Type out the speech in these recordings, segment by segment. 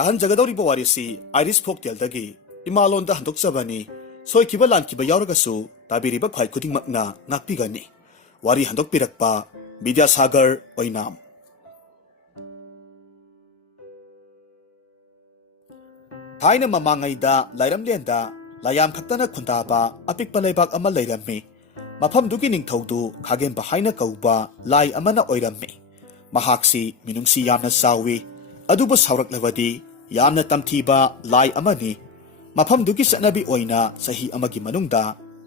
ꯇꯥꯍꯟꯖꯒꯗꯧꯔꯤꯕ ꯋꯥꯔꯤꯁꯤ ꯑꯥꯏꯔꯤꯁ ꯐꯣꯛꯇꯦꯜꯗꯒꯤ ꯏꯃꯥꯂꯣꯟꯗ ꯍꯟꯗꯣꯛꯆꯕꯅꯤ꯫ ꯁꯣꯏꯈꯤꯕ ꯂꯥꯟꯈꯤꯕ ꯌꯥꯎꯔꯒꯁꯨ ꯇꯥꯕꯤꯔꯤꯕ ꯈ꯭ꯋꯥꯏ ꯈꯨꯗꯤꯡꯃꯛꯅ ꯉꯥꯛꯄꯤꯒꯅꯤ꯫ ꯋꯥꯔꯤ ꯍꯟꯗꯣꯛꯄꯤꯔꯛꯄ ꯕꯤꯗ꯭ꯌꯥꯁꯥꯒꯔ ꯑꯣꯏꯅꯥꯝ꯫ ꯊꯥꯏꯅ ꯃꯃꯥꯡꯉꯩꯗ ꯂꯥꯏꯔꯝꯂꯦꯟꯗ ꯂꯥꯌꯥꯝ ꯈꯛꯇꯅ ꯈꯨꯟꯗꯥꯕ ꯑꯄꯤꯛꯄ ꯂꯩꯕꯥꯛ ꯑꯃ ꯂꯩꯔꯝꯃꯤ꯫ ꯃꯐꯝꯗꯨꯒꯤ ꯅꯤꯡꯊꯧꯗꯨ ꯈꯥꯒꯦꯝꯕ ꯍꯥꯏꯅ ꯀꯧꯕ ꯂꯥꯏ ꯑꯃꯅ ꯑꯣꯏꯔꯝꯃꯤ꯫ ꯃꯍꯥꯛꯁꯤ ꯃꯤꯅꯨꯡꯁꯤ ꯌꯥꯝꯅ ꯆꯥꯎꯏ, ꯑꯗꯨꯕꯨ ꯁꯥꯎꯔꯛꯂꯕꯗꯤ ꯌꯥꯝꯅ ꯇꯝꯊꯤꯕ ꯂꯥꯏ ꯑꯃꯅꯤ꯫ ꯃꯐꯝꯗꯨꯒꯤ ꯆꯠꯅꯕꯤ ꯑꯣꯏꯅ ꯆꯍꯤ ꯑꯃꯒꯤ ꯃꯅꯨꯡꯗ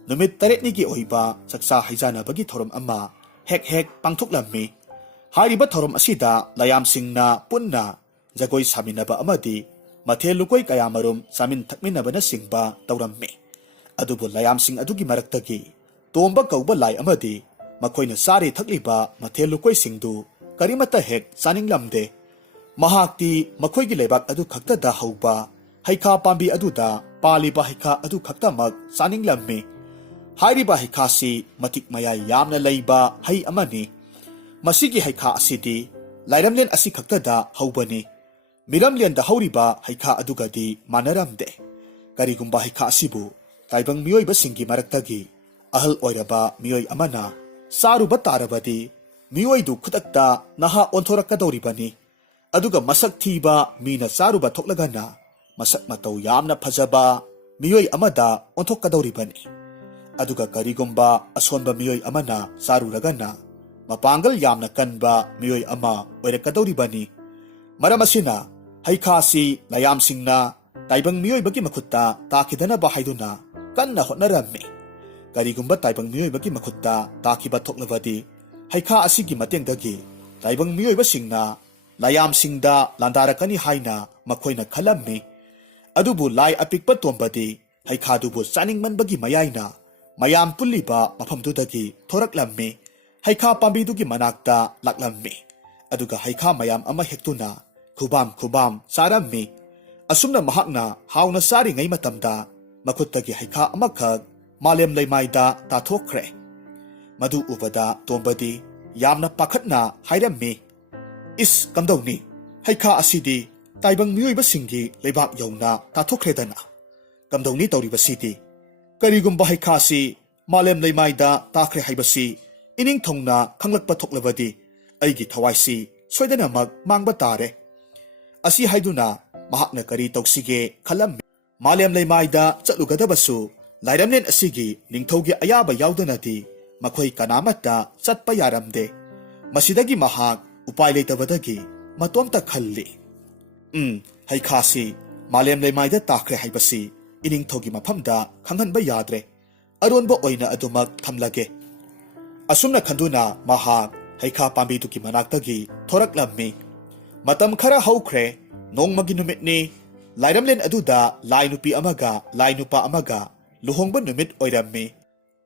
ꯅꯨꯃꯤꯠ 8ꯅꯤꯒꯤ ꯑꯣꯏꯕ ꯆꯥꯛꯆꯥ ꯍꯩꯖꯥꯅꯕꯒꯤ ꯊꯧꯔꯝ ꯑꯃ ꯍꯦꯛ ꯍꯦꯛ ꯄꯥꯡꯊꯣꯛꯂꯝꯃꯤ꯫ ꯍꯥꯏꯔꯤꯕ ꯊꯧꯔꯝ ꯑꯁꯤꯗ ꯂꯥꯌꯥꯝꯁꯤꯡꯅ ꯄꯨꯟꯅ ꯖꯒꯣꯏ ꯁꯥꯃꯤꯟꯅꯕ ꯑꯃꯗꯤ ꯃꯊꯦꯜ ꯂꯨꯀꯣꯏ ꯀꯌꯥꯃꯔꯨꯝ ꯆꯥꯃꯤꯟ ꯊꯛꯃꯤꯟꯅꯕꯅꯆꯤꯡꯕ ꯇꯧꯔꯝꯃꯤ꯫ ꯑꯗꯨꯕꯨ ꯂꯥꯌꯥꯝꯁꯤꯡ ꯑꯗꯨꯒꯤ ꯃꯔꯛꯇꯒꯤ ꯇꯣꯝꯕ ꯀꯧꯕ ꯂꯥꯏ ꯑꯃꯗꯤ ꯃꯈꯣꯏꯅ ꯆꯥꯔꯤ ꯊꯛꯂꯤꯕ ꯃꯊꯦꯜ ꯂꯨꯀꯣꯏꯁꯤꯡꯗꯨ ꯀꯔꯤꯃꯠꯇ ꯍꯦꯛ ꯆꯥꯅꯤꯡꯂꯝꯗꯦ꯫ ꯃꯍꯥꯛꯇꯤ ꯃꯈꯣꯏꯒꯤ ꯂꯩꯕꯥꯛ ꯑꯗꯨ ꯈꯛꯇꯗ ꯍꯧꯕ ꯍꯩꯈꯥ ꯄꯥꯝꯕꯤ ꯑꯗꯨꯗ ꯄꯥꯜꯂꯤꯕ ꯍꯩꯈꯥ ꯑꯗꯨ ꯈꯛꯇꯃꯛ ꯆꯥꯅꯤꯡꯂꯝꯃꯤ꯫ ꯍꯥꯏꯔꯤꯕ ꯍꯩꯈꯥꯁꯤ ꯃꯇꯤꯛ ꯃꯌꯥꯏ ꯌꯥꯝꯅ ꯂꯩꯕ ꯍꯩ ꯑꯃꯅꯤ꯫ ꯃꯁꯤꯒꯤ ꯍꯩꯈꯥ ꯑꯁꯤꯗꯤ ꯂꯥꯏꯔꯝꯂꯦꯟ ꯑꯁꯤ ꯈꯛꯇꯗ ꯍꯧꯕꯅꯤ꯫ ꯃꯤꯔꯝꯂꯦꯟꯗ ꯍꯧꯔꯤꯕ ꯍꯩꯈꯥ ꯑꯗꯨꯒꯗꯤ ꯃꯥꯟꯅꯔꯝꯗꯦ꯫ ꯀꯔꯤꯒꯨꯝꯕ ꯍꯩꯈꯥ ꯑꯁꯤꯕꯨ ꯇꯥꯏꯕꯪ ꯃꯤꯑꯣꯏꯕꯁꯤꯡꯒꯤ ꯃꯔꯛꯇꯒꯤ ꯑꯍꯜ ꯑꯣꯏꯔꯕ ꯃꯤꯑꯣꯏ ꯑꯃꯅ ꯆꯥꯔꯨꯕ ꯇꯥꯔꯕꯗꯤ ꯃꯤꯑꯣꯏꯗꯨ ꯈꯨꯗꯛꯇ ꯅꯍꯥ ꯑꯣꯟꯊꯣꯔꯛꯀꯗꯧꯔꯤꯕꯅꯤ꯫ ꯑꯗꯨꯒ ꯃꯁꯛ ꯊꯤꯕ ꯃꯤꯅ ꯆꯥꯔꯨꯕ ꯊꯣꯛꯂꯒꯅ ꯃꯁꯛ ꯃꯇꯧ ꯌꯥꯝꯅ ꯐꯖꯕ ꯃꯤꯑꯣꯏ ꯑꯃꯗ ꯑꯣꯟꯊꯣꯛꯀꯗꯧꯔꯤꯕꯅꯤ꯫ ꯑꯗꯨꯒ ꯀꯔꯤꯒꯨꯝꯕ ꯑꯁꯣꯟꯕ ꯃꯤꯑꯣꯏ ꯑꯃꯅ ꯆꯥꯔꯨꯔꯒꯅ ꯃꯄꯥꯡꯒꯜ ꯌꯥꯝꯅ ꯀꯟꯕ ꯃꯤꯑꯣꯏ ꯑꯃ ꯑꯣꯏꯔꯛꯀꯗꯧꯔꯤꯕꯅꯤ꯫ ꯃꯔꯝ ꯑꯁꯤꯅ ꯍꯩꯈꯥꯁꯤ ꯂꯥꯌꯥꯝꯁꯤꯡꯅ ꯇꯥꯏꯕꯪ ꯃꯤꯑꯣꯏꯕꯒꯤ ꯃꯈꯨꯠꯇ ꯇꯥꯈꯤꯗꯅꯕ ꯍꯥꯏꯗꯨꯅ ꯀꯟꯅ ꯍꯣꯠꯅꯔꯝꯃꯤ꯫ ꯀꯔꯤꯒꯨꯝꯕ ꯇꯥꯏꯕꯪ ꯃꯤꯑꯣꯏꯕꯒꯤ ꯃꯈꯨꯠꯇ ꯇꯥꯈꯤꯕ ꯊꯣꯛꯂꯕꯗꯤ ꯍꯩꯈꯥ ꯑꯁꯤꯒꯤ ꯃꯇꯦꯡꯗꯒꯤ ꯇꯥꯏꯕꯪ ꯃꯤꯑꯣꯏꯕꯁꯤꯡꯅ ꯂꯥꯌꯥꯝꯁꯤꯡꯗ ꯂꯥꯟꯗꯥꯔꯛꯀꯅꯤ ꯍꯥꯏꯅ ꯃꯈꯣꯏꯅ ꯈꯜꯂꯝꯃꯤ꯫ ꯑꯗꯨꯕꯨ ꯂꯥꯏ ꯑꯄꯤꯛꯄ ꯇꯣꯝꯕꯗꯤ ꯍꯩꯈꯥꯗꯨꯕꯨ ꯆꯥꯅꯤꯡꯃꯟꯕꯒꯤ ꯃꯌꯥꯏꯅ ꯃꯌꯥꯝ ꯄꯨꯜꯂꯤꯕ ꯃꯐꯝꯗꯨꯗꯒꯤ ꯊꯣꯔꯛꯂꯝꯃꯤ꯫ ꯍꯩꯈꯥ ꯄꯥꯝꯕꯤꯗꯨꯒꯤ ꯃꯅꯥꯛꯇ ꯂꯥꯛꯂꯝꯃꯤ꯫ ꯑꯗꯨꯒ ꯍꯩꯈꯥ ꯃꯌꯥꯝ ꯑꯃ ꯍꯦꯛꯇꯨꯅ ꯈꯨꯕꯥꯝ ꯈꯨꯕꯥꯝ ꯆꯥꯔꯝꯃꯤ꯫ ꯑꯁꯨꯝꯅ ꯃꯍꯥꯛꯅ ꯍꯥꯎꯅ ꯆꯥꯔꯤꯉꯩ ꯃꯇꯝꯗ ꯃꯈꯨꯠꯇꯒꯤ ꯍꯩꯈꯥ ꯑꯃꯈꯛ ꯃꯥꯂꯦꯝ ꯂꯩꯃꯥꯏꯗ ꯇꯥꯊꯣꯛꯈ꯭ꯔꯦ꯫ ꯃꯗꯨ ꯎꯕꯗ ꯇꯣꯝꯕꯗꯤ ꯌꯥꯝꯅ ꯄꯥꯈꯠꯅ ꯍꯥꯏꯔꯝꯃꯤ, "ꯏꯁ, ꯀꯝꯗꯧꯅꯤ? ꯍꯩꯈꯥ ꯑꯁꯤꯗꯤ ꯇꯥꯏꯕꯪ ꯃꯤꯑꯣꯏꯕꯁꯤꯡꯒꯤ ꯂꯩꯕꯥꯛ ꯌꯧꯅ ꯇꯥꯊꯣꯛꯈ꯭ꯔꯦꯗꯅ? ꯀꯝꯗꯧꯅꯤ ꯇꯧꯔꯤꯕꯁꯤꯗꯤ? ꯀꯔꯤꯒꯨꯝꯕ ꯍꯩꯈꯥꯁꯤ ꯃꯥꯂꯦꯝ ꯂꯩꯃꯥꯏꯗ ꯇꯥꯈ꯭ꯔꯦ ꯍꯥꯏꯕꯁꯤ ꯏꯅꯤꯡꯊꯧꯅ ꯈꯪꯂꯛꯄ ꯊꯣꯛꯂꯕꯗꯤ ꯑꯩꯒꯤ ꯊꯋꯥꯏꯁꯤ ꯁꯣꯏꯗꯅꯃꯛ ꯃꯥꯡꯕ ꯇꯥꯔꯦ"꯫ ꯑꯁꯤ ꯍꯥꯏꯗꯨꯅ ꯃꯍꯥꯛꯅ ꯀꯔꯤ ꯇꯧꯁꯤꯒꯦ ꯈꯜꯂꯝꯃꯤ꯫ ꯃꯥꯂꯦꯝ ꯂꯩꯃꯥꯏꯗ ꯆꯠꯂꯨꯒꯗꯕꯁꯨ ꯂꯥꯏꯔꯝꯂꯦꯟ ꯑꯁꯤꯒꯤ ꯅꯤꯡꯊꯧꯒꯤ ꯑꯌꯥꯕ ꯌꯥꯎꯗꯅꯗꯤ ꯃꯈꯣꯏ ꯀꯅꯥꯃꯠꯇ ꯆꯠꯄ ꯌꯥꯔꯝꯗꯦ꯫ ꯃꯁꯤꯗꯒꯤ ꯃꯍꯥꯛ ꯎꯄꯥꯏ ꯂꯩꯇꯕꯗꯒꯤ ꯃꯇꯣꯝꯇ ꯈꯜꯂꯤ, ꯍꯩꯈꯥꯁꯤ ꯃꯥꯂꯦꯝ ꯂꯩꯃꯥꯏꯗ ꯇꯥꯈ꯭ꯔꯦ ꯍꯥꯏꯕꯁꯤ ꯏꯅꯤꯡꯊꯧꯒꯤ ꯃꯐꯝꯗ ꯈꯪꯍꯟꯕ ꯌꯥꯗ꯭ꯔꯦ꯫ ꯑꯔꯣꯟꯕ ꯑꯣꯏꯅ ꯑꯗꯨꯃꯛ ꯊꯝꯂꯒꯦ꯫ ꯑꯁꯨꯝꯅ ꯈꯟꯗꯨꯅ ꯃꯍꯥꯛ ꯍꯩꯈꯥ ꯄꯥꯝꯕꯤꯗꯨꯒꯤ ꯃꯅꯥꯛꯇꯒꯤ ꯊꯣꯔꯛꯂꯝꯃꯤ꯫ ꯃꯇꯝ ꯈꯔ ꯍꯧꯈ꯭ꯔꯦ꯫ ꯅꯣꯡꯃꯒꯤ ꯅꯨꯃꯤꯠꯅꯤ꯫ ꯂꯥꯏꯔꯝꯂꯦꯟ ꯑꯗꯨꯗ ꯂꯥꯏ ꯅꯨꯄꯤ ꯑꯃꯒ ꯂꯥꯏ ꯅꯨꯄꯥ ꯑꯃꯒ ꯂꯨꯍꯣꯡꯕ ꯅꯨꯃꯤꯠ ꯑꯣꯏꯔꯝꯃꯤ꯫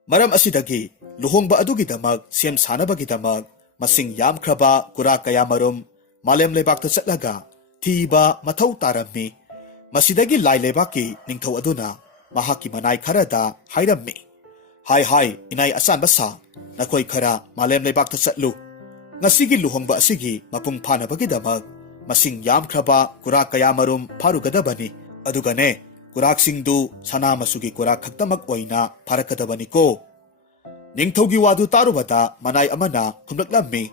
ꯃꯔꯝ ꯑꯁꯤꯗꯒꯤ ꯂꯨꯍꯣꯡꯕ ꯑꯗꯨꯒꯤꯗꯃꯛ ꯁꯦꯝ ꯁꯥꯅꯕꯒꯤꯗꯃꯛ ꯃꯁꯤꯡ ꯌꯥꯝꯈ꯭ꯔꯕ ꯀꯨꯔꯥ ꯀꯌꯥꯃꯔꯨꯝ ꯃꯥꯂꯦꯝ ꯂꯩꯕꯥꯛꯇ ꯆꯠꯂꯒ ꯊꯤꯕ ꯃꯊꯧ ꯇꯥꯔꯝꯃꯤ꯫ ꯃꯁꯤꯗꯒꯤ ꯂꯥꯏ ꯂꯩꯕꯥꯛꯀꯤ ꯅꯤꯡꯊꯧ ꯑꯗꯨꯅ ꯃꯍꯥꯛꯀꯤ ꯃꯅꯥꯏ ꯈꯔꯗ ꯍꯥꯏꯔꯝꯃꯤ, "ꯍꯥꯏ ꯏꯅꯥꯏ ꯑꯆꯥꯟꯕ ꯁꯥ, ꯅꯈꯣꯏ ꯈꯔ ꯃꯥꯂꯦꯝ ꯂꯩꯕꯥꯛꯇ ꯆꯠꯂꯨ꯫ ꯉꯁꯤꯒꯤ ꯂꯨꯍꯣꯡꯕ ꯑꯁꯤꯒꯤ ꯃꯄꯨꯡ ꯐꯥꯅꯕꯒꯤꯗꯃꯛ ꯃꯁꯤꯡ ꯌꯥꯝꯈ꯭ꯔꯕ ꯀꯨꯔꯥ ꯀꯌꯥꯃꯔꯨꯝ ꯐꯥꯔꯨꯒꯗꯕꯅꯤ꯫ ꯑꯗꯨꯒꯅꯦ, ꯀꯨꯔꯥꯛꯁꯤꯡꯗꯨ ꯁꯅꯥ ꯃꯆꯨꯒꯤ ꯀꯨꯔꯥꯛ ꯈꯛꯇꯃꯛ ꯑꯣꯏꯅ ꯐꯥꯔꯛꯀꯗꯕꯅꯤꯀꯣ"꯫ ꯅꯤꯡꯊꯧꯒꯤ ꯋꯥꯗꯨ ꯇꯥꯔꯨꯕꯗ ꯃꯅꯥꯏ ꯑꯃꯅ ꯈꯨꯝꯂꯛꯂꯝꯃꯤ,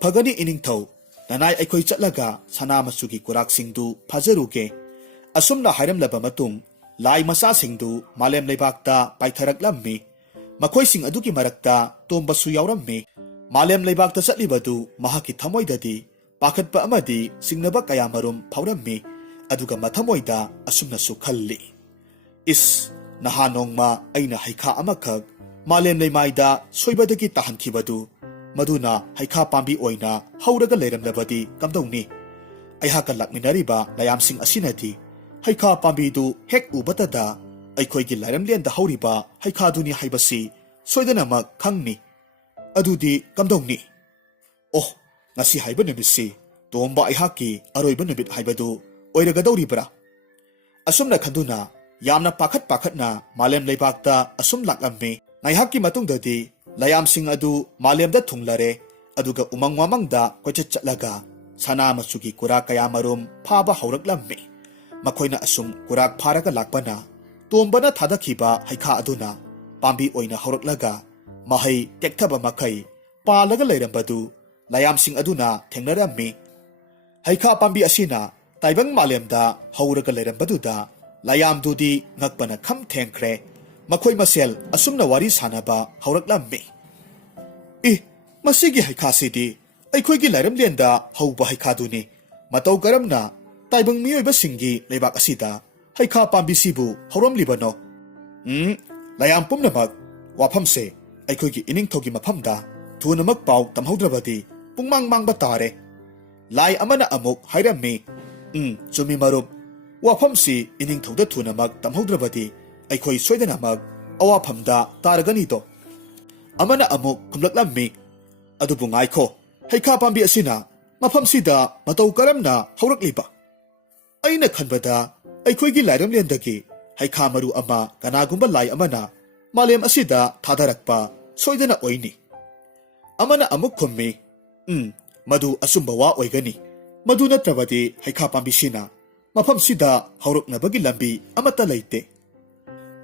"ꯐꯒꯅꯤ ꯏꯅꯤꯡꯊꯧ, ꯅꯅꯥꯏ ꯑꯩꯈꯣꯏ ꯆꯠꯂꯒ ꯁꯅꯥ ꯃꯆꯨꯒꯤ ꯀꯨꯔꯥꯛꯁꯤꯡꯗꯨ ꯐꯥꯖꯔꯨꯒꯦ"꯫ ꯑꯁꯨꯝꯅ ꯍꯥꯏꯔꯝꯂꯕ ꯃꯇꯨꯡ ꯂꯥꯏ ꯃꯆꯥꯁꯤꯡꯗꯨ ꯃꯥꯂꯦꯝ ꯂꯩꯕꯥꯛꯇ ꯄꯥꯏꯊꯔꯛꯂꯝꯃꯤ꯫ ꯃꯈꯣꯏꯁꯤꯡ ꯑꯗꯨꯒꯤ ꯃꯔꯛꯇ ꯇꯣꯝꯕꯁꯨ ꯌꯥꯎꯔꯝꯃꯤ꯫ ꯃꯥꯂꯦꯝ ꯂꯩꯕꯥꯛꯇ ꯆꯠꯂꯤꯕꯗꯨ ꯃꯍꯥꯛꯀꯤ ꯊꯃꯣꯏꯗꯗꯤ ꯄꯥꯈꯠꯄ ꯑꯃꯗꯤ ꯆꯤꯡꯅꯕ ꯀꯌꯥꯃꯔꯨꯝ ꯐꯥꯎꯔꯝꯃꯤ꯫ ꯑꯗꯨꯒ ꯃꯊꯃꯣꯏꯗ ꯑꯁꯨꯝꯅꯁꯨ ꯈꯜꯂꯤ, "ꯏꯁ, ꯅꯍꯥꯟ ꯅꯣꯡꯃ ꯑꯩꯅ ꯍꯩꯈꯥ ꯑꯃꯈꯛ ꯃꯥꯂꯦꯝ ꯂꯩꯃꯥꯏꯗ ꯁꯣꯏꯕꯗꯒꯤ ꯇꯥꯍꯟꯈꯤꯕꯗꯨ, ꯃꯗꯨꯅ ꯍꯩꯈꯥ ꯄꯥꯝꯕꯤ ꯑꯣꯏꯅ ꯍꯧꯔꯒ ꯂꯩꯔꯝꯂꯕꯗꯤ ꯀꯝꯗꯧꯅꯤ? ꯑꯩꯍꯥꯛꯀ ꯂꯥꯛꯃꯤꯟꯅꯔꯤꯕ ꯂꯥꯌꯥꯝꯁꯤꯡ ꯑꯁꯤꯅꯗꯤ ꯍꯩꯈꯥ ꯄꯥꯝꯕꯤꯗꯨ ꯍꯦꯛ ꯎꯕꯇꯗ ꯑꯩꯈꯣꯏꯒꯤ ꯂꯥꯏꯔꯝꯂꯦꯟꯗ ꯍꯧꯔꯤꯕ ꯍꯩꯈꯥꯗꯨꯅꯤ ꯍꯥꯏꯕꯁꯤ ꯁꯣꯏꯗꯅꯃꯛ ꯈꯪꯅꯤ꯫ ꯑꯗꯨꯗꯤ ꯀꯝꯗꯧꯅꯤ? ꯑꯣ, ꯉꯁꯤ ꯍꯥꯏꯕ ꯅꯨꯃꯤꯠꯁꯤ ꯇꯣꯝꯕ ꯑꯩꯍꯥꯛꯀꯤ ꯑꯔꯣꯏꯕ ꯅꯨꯃꯤꯠ ꯍꯥꯏꯕꯗꯨ ꯑꯣꯏꯔꯒꯗꯧꯔꯤꯕ꯭ꯔꯥ"꯫ ꯑꯁꯨꯝꯅ ꯈꯟꯗꯨꯅ ꯌꯥꯝꯅ ꯄꯥꯈꯠꯅ ꯃꯥꯂꯦꯝ ꯂꯩꯕꯥꯛꯇ ꯑꯁꯨꯝ ꯂꯥꯛꯂꯝꯃꯤ꯫ ꯉꯥꯏꯍꯥꯛꯀꯤ ꯃꯇꯨꯡꯗꯗꯤ ꯂꯥꯌꯥꯝꯁꯤꯡ ꯑꯗꯨ ꯃꯥꯂꯦꯝꯗ ꯊꯨꯡꯂꯔꯦ꯫ ꯑꯗꯨꯒ ꯎꯃꯪ ꯋꯥꯃꯪꯗ ꯀꯣꯏꯆꯠ ꯆꯠꯂꯒ ꯁꯅꯥ ꯃꯆꯨꯒꯤ ꯀꯨꯔꯥ ꯀꯌꯥꯃꯔꯨꯝ ꯐꯥꯕ ꯍꯧꯔꯛꯂꯝꯃꯤ꯫ ꯃꯈꯣꯏꯅ ꯑꯁꯨꯝ ꯀꯨꯔꯥꯛ ꯐꯥꯔꯒ ꯂꯥꯛꯄꯅ ꯇꯣꯝꯕꯅ ꯊꯥꯗꯈꯤꯕ ꯍꯩꯈꯥ ꯑꯗꯨꯅ ꯄꯥꯝꯕꯤ ꯑꯣꯏꯅ ꯍꯧꯔꯛꯂꯒ ꯃꯍꯩ ꯇꯦꯛꯊꯕ ꯃꯈꯩ ꯄꯥꯜꯂꯒ ꯂꯩꯔꯝꯕꯗꯨ ꯂꯥꯌꯥꯝꯁꯤꯡ ꯑꯗꯨꯅ ꯊꯦꯡꯅꯔꯝꯃꯤ꯫ ꯍꯩꯈꯥ ꯄꯥꯝꯕꯤ ꯑꯁꯤꯅ ꯇꯥꯏꯕꯪ ꯃꯥꯂꯦꯝꯗ ꯍꯧꯔꯒ ꯂꯩꯔꯝꯕꯗꯨꯗ ꯂꯥꯌꯥꯝꯗꯨꯗꯤ ꯉꯛꯄꯅ ꯈꯝ ꯊꯦꯡꯈ꯭ꯔꯦ꯫ ꯃꯈꯣꯏ ꯃꯁꯦꯜ ꯑꯁꯨꯝꯅ ꯋꯥꯔꯤ ꯁꯥꯅꯕ ꯍꯧꯔꯛꯂꯝꯃꯤ꯫ ꯃꯁꯤꯒꯤ ꯍꯩꯈꯥꯁꯤꯗꯤ ꯑꯩꯈꯣꯏꯒꯤ ꯂꯥꯏꯔꯝꯂꯦꯟꯗ ꯍꯧꯕ ꯍꯩꯈꯥꯗꯨꯅꯤ꯫ ꯃꯇꯧ ꯀꯔꯝꯅ ꯇꯥꯏꯕꯪ ꯃꯤꯑꯣꯏꯕꯁꯤꯡꯒꯤ ꯂꯩꯕꯥꯛ ꯑꯁꯤꯗ ꯍꯩꯈꯥ ꯄꯥꯝꯕꯤꯁꯤꯕꯨ ꯍꯧꯔꯝꯂꯤꯕꯅꯣ? ꯂꯥꯌꯥꯝ ꯄꯨꯝꯅꯃꯛ, ꯋꯥꯐꯝꯁꯦ ꯑꯩꯈꯣꯏꯒꯤ ꯏꯅꯤꯡꯊꯧꯒꯤ ꯃꯐꯝꯗ ꯊꯨꯅꯃꯛ ꯄꯥꯎ ꯇꯝꯍꯧꯗ꯭ꯔꯕꯗꯤ ꯄꯨꯡꯃꯥꯡ ꯃꯥꯡꯕ ꯇꯥꯔꯦ꯫ ꯂꯥꯏ ꯑꯃꯅ ꯑꯃꯨꯛ ꯍꯥꯏꯔꯝꯃꯤ꯫ ꯆꯨꯝꯃꯤ ꯃꯔꯨꯞ, ꯋꯥꯐꯝꯁꯤ ꯏꯅꯤꯡꯊꯧꯗ ꯊꯨꯅꯃꯛ ꯇꯝꯍꯧꯗ꯭ꯔꯕꯗꯤ ꯑꯩꯈꯣꯏ ꯁꯣꯏꯗꯅꯃꯛ ꯑꯋꯥꯐꯝꯗ ꯇꯥꯔꯒꯅꯤꯗꯣ꯫ ꯑꯃꯅ ꯑꯃꯨꯛ ꯈꯨꯝꯂꯛꯂꯝꯃꯤ꯫ ꯑꯗꯨꯕꯨ ꯉꯥꯏꯈꯣ, ꯍꯩꯈꯥ ꯄꯥꯝꯕꯤ ꯑꯁꯤꯅ ꯃꯐꯝꯁꯤꯗ ꯃꯇꯧ ꯀꯔꯝꯅ ꯍꯧꯔꯛꯂꯤꯕ? ꯑꯩꯅ ꯈꯟꯕꯗ ꯑꯩꯈꯣꯏꯒꯤ ꯂꯥꯏꯔꯝꯂꯦꯟꯗꯒꯤ ꯍꯩꯈꯥ ꯃꯔꯨ ꯑꯃ ꯀꯅꯥꯒꯨꯝꯕ ꯂꯥꯏ ꯑꯃꯅ ꯃꯥꯂꯦꯝ ꯑꯁꯤꯗ ꯊꯥꯗꯔꯛꯄ ꯁꯣꯏꯗꯅ ꯑꯣꯏꯅꯤ꯫ ꯑꯃꯅ ꯑꯃꯨꯛ ꯈꯨꯝꯃꯤ꯫ ꯃꯗꯨ ꯑꯆꯨꯝꯕ ꯋꯥ ꯑꯣꯏꯒꯅꯤ꯫ ꯃꯗꯨ ꯅꯠꯇ꯭ꯔꯕꯗꯤ ꯍꯩꯈꯥ ꯄꯥꯝꯕꯤꯁꯤꯅ ꯃꯐꯝꯁꯤꯗ ꯍꯧꯔꯛꯅꯕꯒꯤ ꯂꯝꯕꯤ ꯑꯃꯠꯇ ꯂꯩꯇꯦ꯫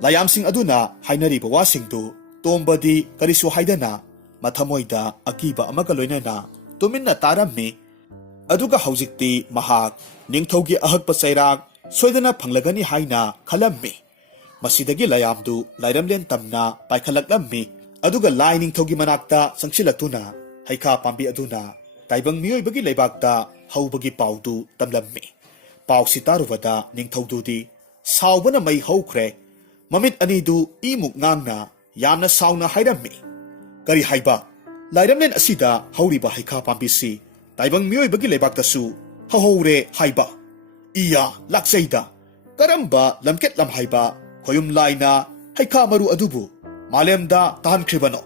ꯂꯥꯌꯥꯝꯁꯤꯡ ꯑꯗꯨꯅ ꯍꯥꯏꯅꯔꯤꯕ ꯋꯥꯁꯤꯡꯗꯨ ꯇꯣꯝꯕꯗꯤ ꯀꯔꯤꯁꯨ ꯍꯥꯏꯗꯅ ꯃꯊꯃꯣꯏꯗ ꯑꯀꯤꯕ ꯑꯃꯒ ꯂꯣꯏꯅꯅ ꯇꯨꯃꯤꯟꯅ ꯇꯥꯔꯝꯃꯤ꯫ ꯑꯗꯨꯒ ꯍꯧꯖꯤꯛꯇꯤ ꯃꯍꯥꯛ ꯅꯤꯡꯊꯧꯒꯤ ꯑꯍꯛꯄ ꯆꯩꯔꯥꯛ ꯁꯣꯏꯗꯅ ꯐꯪꯂꯒꯅꯤ ꯍꯥꯏꯅ ꯈꯜꯂꯝꯃꯤ꯫ ꯃꯁꯤꯗꯒꯤ ꯂꯥꯌꯥꯝꯗꯨ ꯂꯥꯏꯔꯝꯂꯦꯟ ꯇꯝꯅ ꯄꯥꯏꯈꯠꯂꯛꯂꯝꯃꯤ꯫ ꯑꯗꯨꯒ ꯂꯥꯏ ꯅꯤꯡꯊꯧꯒꯤ ꯃꯅꯥꯛꯇ ꯆꯪꯁꯤꯜꯂꯛꯇꯨꯅ ꯍꯩꯈꯥ ꯄꯥꯝꯕꯤ ꯑꯗꯨꯅ ꯇꯥꯏꯕꯪ ꯃꯤꯑꯣꯏꯕꯒꯤ ꯂꯩꯕꯥꯛꯇ ꯍꯧꯕꯒꯤ ꯄꯥꯎꯗꯨ ꯇꯝꯂꯝꯃꯤ꯫ ꯄꯥꯎꯁꯤ ꯇꯥꯔꯨꯕꯗ ꯅꯤꯡꯊꯧꯗꯨꯗꯤ ꯁꯥꯎꯕꯅ ꯃꯩ ꯍꯧꯈ꯭ꯔꯦ꯫ ꯃꯃꯤꯠ ꯑꯅꯤꯗꯨ ꯏꯃꯨꯛ ꯉꯥꯡꯅ ꯌꯥꯝꯅ ꯁꯥꯎꯅ ꯍꯥꯏꯔꯝꯃꯤ꯫ ꯀꯔꯤ ꯍꯥꯏꯕ? ꯂꯥꯏꯔꯝꯂꯦꯟ ꯑꯁꯤꯗ ꯍꯧꯔꯤꯕ ꯍꯩꯈꯥ ꯄꯥꯝꯕꯤꯁꯤ ꯇꯥꯏꯕꯪ ꯃꯤꯑꯣꯏꯕꯒꯤ ꯂꯩꯕꯥꯛꯇꯁꯨ ꯍꯧꯍꯧꯔꯦ ꯍꯥꯏꯕ? ꯏꯌꯥ ꯂꯥꯛꯆꯩꯗ! ꯀꯔꯝꯕ ꯂꯝꯀꯦꯠ ꯂꯝꯍꯥꯏꯕ ꯈꯣꯌꯨꯝ ꯂꯥꯏꯅ ꯍꯩꯈꯥ ꯃꯔꯨ ꯑꯗꯨꯕꯨ ꯃꯥꯂꯦꯝꯗ ꯇꯥꯍꯟꯈ꯭ꯔꯤꯕꯅꯣ?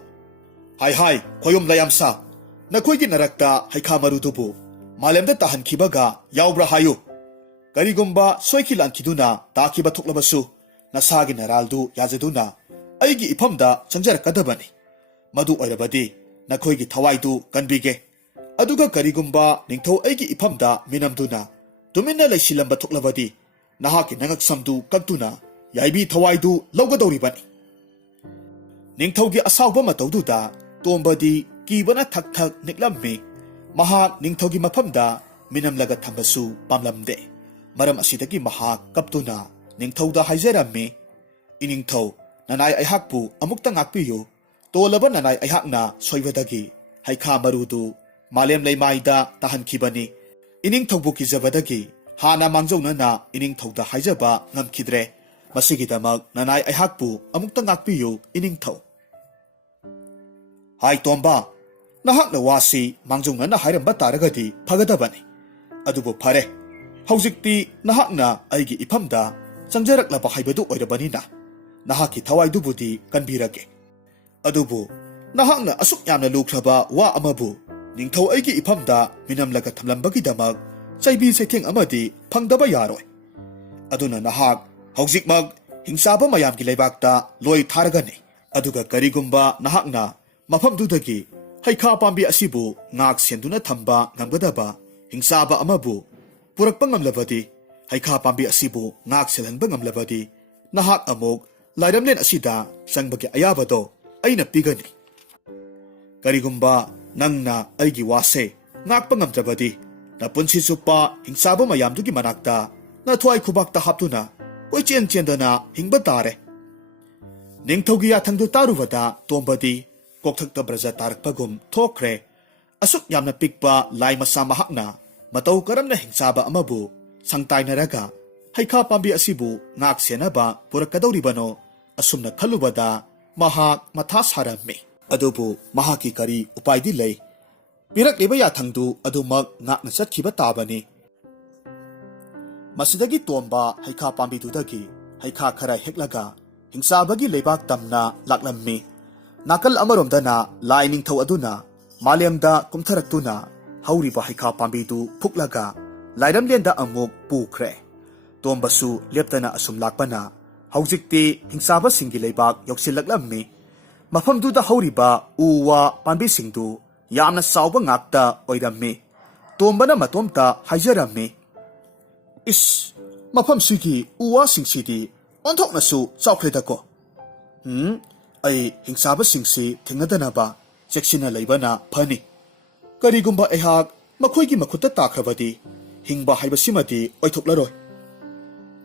ꯍꯥꯏ ꯈꯣꯌꯨꯝ ꯂꯥꯌꯥꯝꯁꯥ, ꯅꯈꯣꯏꯒꯤ ꯅꯔꯛꯇ ꯍꯩꯈꯥ ꯃꯔꯨꯗꯨꯕꯨ ꯃꯥꯂꯦꯝꯗ ꯇꯥꯍꯟꯈꯤꯕꯒ ꯌꯥꯎꯕ꯭ꯔꯥ ꯍꯥꯏꯌꯨ꯫ ꯀꯔꯤꯒꯨꯝꯕ ꯁꯣꯏꯈꯤ ꯂꯥꯟꯈꯤꯗꯨꯅ ꯇꯥꯈꯤꯕ ꯊꯣꯛꯂꯕꯁꯨ ꯅꯁꯥꯒꯤ ꯅꯔꯥꯜꯗꯨ ꯌꯥꯖꯗꯨꯅ ꯑꯩꯒꯤ ꯏꯐꯝꯗ ꯆꯪꯖꯔꯛꯀꯗꯕꯅꯤ꯫ ꯃꯗꯨ ꯑꯣꯏꯔꯕꯗꯤ ꯅꯈꯣꯏꯒꯤ ꯊꯋꯥꯏꯗꯨ ꯀꯟꯕꯤꯒꯦ꯫ ꯑꯗꯨꯒ ꯀꯔꯤꯒꯨꯝꯕ ꯅꯤꯡꯊꯧ ꯑꯩꯒꯤ ꯏꯐꯝꯗ ꯃꯤꯅꯝꯗꯨꯅ ꯇꯨꯃꯤꯟꯅ ꯂꯩꯁꯤꯜꯂꯝꯕ ꯊꯣꯛꯂꯕꯗꯤ ꯅꯍꯥꯛꯀꯤ ꯅꯉꯛ ꯁꯝꯗꯨ ꯀꯛꯇꯨꯅ ꯌꯥꯏꯕꯤ ꯊꯋꯥꯏꯗꯨ ꯂꯧꯒꯗꯧꯔꯤꯕꯅꯤ꯫ ꯅꯤꯡꯊꯧꯒꯤ ꯑꯁꯥꯎꯕ ꯃꯇꯧꯗꯨꯗ ꯇꯣꯝꯕꯗꯤ ꯀꯤꯕꯅ ꯊꯛ ꯊꯛ ꯅꯤꯛꯂꯝꯃꯤ꯫ ꯃꯍꯥꯛ ꯅꯤꯡꯊꯧꯒꯤ ꯃꯐꯝꯗ ꯃꯤꯅꯝꯂꯒ ꯊꯝꯕꯁꯨ ꯄꯥꯝꯂꯝꯗꯦ꯫ ꯃꯔꯝ ꯑꯁꯤꯗꯒꯤ ꯃꯍꯥꯛ ꯀꯞꯇꯨꯅ ꯅꯤꯡꯊꯧꯗ ꯍꯥꯏꯖꯔꯝꯃꯤ꯫ ꯏꯅꯤꯡꯊꯧ, ꯅꯅꯥꯏ ꯑꯩꯍꯥꯛꯄꯨ ꯑꯃꯨꯛꯇ ꯉꯥꯛꯄꯤꯌꯨ꯫ ꯇꯣꯜꯂꯕ ꯅꯅꯥꯏ ꯑꯩꯍꯥꯛꯅ ꯁꯣꯏꯕꯗꯒꯤ ꯍꯩꯈꯥ ꯃꯔꯨꯗꯨ ꯃꯥꯂꯦꯝ ꯂꯩꯃꯥꯏꯗ ꯇꯥꯍꯟꯈꯤꯕꯅꯤ꯫ ꯏꯅꯤꯡꯊꯧꯕꯨ ꯀꯤꯖꯕꯗꯒꯤ ꯍꯥꯟꯅ ꯃꯥꯡꯖꯧꯅꯅ ꯏꯅꯤꯡꯊꯧꯗ ꯍꯥꯏꯖꯕ ꯉꯝꯈꯤꯗ꯭ꯔꯦ꯫ ꯃꯁꯤꯒꯤꯗꯃꯛ ꯅꯅꯥꯏ ꯑꯩꯍꯥꯛꯄꯨ ꯑꯃꯨꯛꯇ ꯉꯥꯛꯄꯤꯌꯨ ꯏꯅꯤꯡꯊꯧ꯫ ꯍꯥꯏ ꯇꯣꯝꯕ, ꯅꯍꯥꯛꯅ ꯋꯥꯁꯤ ꯃꯥꯡꯖꯧꯅꯅ ꯍꯥꯏꯔꯝꯕ ꯇꯥꯔꯒꯗꯤ ꯐꯒꯗꯕꯅꯤ꯫ ꯑꯗꯨꯕꯨ ꯐꯔꯦ, ꯍꯧꯖꯤꯛꯇꯤ ꯅꯍꯥꯛꯅ ꯑꯩꯒꯤ ꯏꯐꯝꯗ ꯆꯪꯖꯔꯛꯂꯕ ꯍꯥꯏꯕꯗꯨ ꯑꯣꯏꯔꯕꯅꯤꯅ ꯅꯍꯥꯛꯀꯤ ꯊꯋꯥꯏꯗꯨꯕꯨꯗꯤ ꯀꯟꯕꯤꯔꯒꯦ꯫ ꯑꯗꯨꯕꯨ ꯅꯍꯥꯛꯅ ꯑꯁꯨꯛ ꯌꯥꯝꯅ ꯂꯨꯈ꯭ꯔꯕ ꯋꯥ ꯑꯃꯕꯨ ꯅꯤꯡꯊꯧ ꯑꯩꯒꯤ ꯏꯐꯝꯗ ꯃꯤꯅꯝꯂꯒ ꯊꯝꯂꯝꯕꯒꯤꯗꯃꯛ ꯆꯩꯕꯤ ꯆꯩꯊꯦꯡ ꯑꯃꯗꯤ ꯐꯪꯗꯕ ꯌꯥꯔꯣꯏ꯫ ꯑꯗꯨꯅ ꯅꯍꯥꯛ ꯍꯧꯖꯤꯛꯃꯛ ꯍꯤꯡꯆꯥꯕ ꯃꯌꯥꯝꯒꯤ ꯂꯩꯕꯥꯛꯇ ꯂꯣꯏ ꯊꯥꯔꯒꯅꯤ꯫ ꯑꯗꯨꯒ ꯀꯔꯤꯒꯨꯝꯕ ꯅꯍꯥꯛꯅ ꯃꯐꯝꯗꯨꯗꯒꯤ ꯍꯩꯈꯥ ꯄꯥꯝꯕꯤ ꯑꯁꯤꯕꯨ ꯉꯥꯛ ꯁꯦꯟꯗꯨꯅ ꯊꯝꯕ ꯉꯝꯒꯗꯕ ꯍꯤꯡꯆꯥꯕ ꯑꯃꯕꯨ ꯄꯨꯔꯛꯄ ꯉꯝꯂꯕꯗꯤ, ꯍꯩꯈꯥ ꯄꯥꯝꯕꯤ ꯑꯁꯤꯕꯨ ꯉꯥꯛ ꯁꯦꯜꯍꯟꯕ ꯉꯝꯂꯕꯗꯤ ꯅꯍꯥꯛ ꯑꯃꯨꯛ ꯂꯥꯏꯔꯝꯂꯦꯟ ꯑꯁꯤꯗ ꯆꯪꯕꯒꯤ ꯑꯌꯥꯕꯗꯣ ꯑꯩꯅ ꯄꯤꯒꯅꯤ꯫ ꯀꯔꯤꯒꯨꯝꯕ ꯅꯪꯅ ꯑꯩꯒꯤ ꯋꯥꯁꯦ ꯉꯥꯛꯄ ꯉꯝꯗ꯭ꯔꯕꯗꯤ ꯅꯄꯨꯟꯁꯤ ꯆꯨꯞꯄ ꯍꯤꯡꯆꯥꯕ ꯃꯌꯥꯝꯗꯨꯒꯤ ꯃꯅꯥꯛꯇ ꯅꯊ꯭ꯋꯥꯏ ꯈꯨꯕꯥꯛꯇ ꯍꯥꯞꯇꯨꯅ ꯀꯣꯏꯆꯦꯟ ꯆꯦꯟꯗꯅ ꯍꯤꯡꯕ ꯇꯥꯔꯦ꯫ ꯅꯤꯡꯊꯧꯒꯤ ꯌꯥꯊꯪꯗꯨ ꯇꯥꯔꯨꯕꯗ ꯇꯣꯝꯕꯗꯤ ꯀꯣꯛꯊꯛꯇ ꯕ꯭ꯔꯖ ꯇꯥꯔꯛꯄꯒꯨꯝ ꯊꯣꯛꯈ꯭ꯔꯦ꯫ ꯑꯁꯨꯛ ꯌꯥꯝꯅ ꯄꯤꯛꯄ ꯂꯥꯏ ꯃꯆꯥ ꯃꯍꯥꯛꯅ ꯃꯇꯧ ꯀꯔꯝꯅ ꯍꯤꯡꯆꯥꯕ ꯑꯃꯕꯨ ꯁꯪꯇꯥꯏꯅꯔꯒ ꯍꯩꯈꯥ ꯄꯥꯝꯕꯤ ꯑꯁꯤꯕꯨ ꯉꯥꯛ ꯁꯦꯟꯅꯕ ꯄꯨꯔꯛꯀꯗꯧꯔꯤꯕꯅꯣ? ꯑꯁꯨꯝꯅ ꯈꯜꯂꯨꯕꯗ ꯃꯍꯥꯛ ꯃꯊꯥ ꯁꯥꯔꯝꯃꯤ꯫ ꯑꯗꯨꯕꯨ ꯃꯍꯥꯛꯀꯤ ꯀꯔꯤ ꯎꯄꯥꯏꯗꯤ ꯂꯩ? ꯄꯤꯔꯛꯂꯤꯕ ꯌꯥꯊꯪꯗꯨ ꯑꯗꯨꯃꯛ ꯉꯥꯛꯅ ꯆꯠꯈꯤꯕ ꯇꯥꯕꯅꯤ꯫ ꯃꯁꯤꯗꯒꯤ ꯇꯣꯝꯕ ꯍꯩꯈꯥ ꯄꯥꯝꯕꯤꯗꯨꯗꯒꯤ ꯍꯩꯈꯥ ꯈꯔ ꯍꯦꯛꯂꯒ ꯍꯤꯡꯆꯥꯕꯒꯤ ꯂꯩꯕꯥꯛ ꯇꯝꯅ ꯂꯥꯛꯂꯝꯃꯤ꯫ ꯅꯥꯀꯜ ꯑꯃꯔꯣꯝꯗꯅ ꯂꯥꯏ ꯅꯤꯡꯊꯧ ꯑꯗꯨꯅ ꯃꯥꯂꯦꯝꯗ ꯀꯨꯝꯊꯔꯛꯇꯨꯅ ꯍꯧꯔꯤꯕ ꯍꯩꯈꯥ ꯄꯥꯝꯕꯤꯗꯨ ꯐꯨꯛꯂꯒ ꯂꯥꯏꯔꯝꯂꯦꯟꯗ ꯑꯃꯨꯛ ꯄꯨꯈ꯭ꯔꯦ꯫ ꯇꯣꯝꯕꯁꯨ ꯂꯦꯞꯇꯅ ꯑꯁꯨꯝ ꯂꯥꯛꯄꯅ ꯍꯧꯖꯤꯛꯇꯤ ꯍꯤꯡꯆꯥꯕꯁꯤꯡꯒꯤ ꯂꯩꯕꯥꯛ ꯌꯧꯁꯤꯜꯂꯛꯂꯝꯃꯤ꯫ ꯃꯐꯝꯗꯨꯗ ꯍꯧꯔꯤꯕ ꯎ ꯋꯥ ꯄꯥꯝꯕꯤꯁꯤꯡꯗꯨ ꯌꯥꯝꯅ ꯆꯥꯎꯕ ꯉꯥꯛꯇ ꯑꯣꯏꯔꯝꯃꯤ꯫ ꯇꯣꯝꯕꯅ ꯃꯇꯣꯝꯇ ꯍꯥꯏꯖꯔꯝꯃꯤ꯫ ꯃꯐꯝꯁꯤꯒꯤ ꯎ ꯋꯥꯁꯤꯡꯁꯤꯗꯤ ꯑꯣꯟꯊꯣꯛꯅꯁꯨ ꯆꯥꯎꯈ꯭ꯔꯦꯗꯀꯣ꯫ ꯑꯩ ꯍꯤꯡꯆꯥꯕꯁꯤꯡꯁꯤ ꯊꯦꯡꯅꯗꯅꯕ ꯆꯦꯛꯁꯤꯟꯅ ꯂꯩꯕꯅ ꯐꯅꯤ꯫ ꯀꯔꯤꯒꯨꯝꯕ ꯑꯩꯍꯥꯛ ꯃꯈꯣꯏꯒꯤ ꯃꯈꯨꯠꯇ ꯇꯥꯈ꯭ꯔꯕꯗꯤ ꯍꯤꯡꯕ ꯍꯥꯏꯕꯁꯤꯃꯗꯤ ꯑꯣꯏꯊꯣꯛꯂꯔꯣꯏ꯫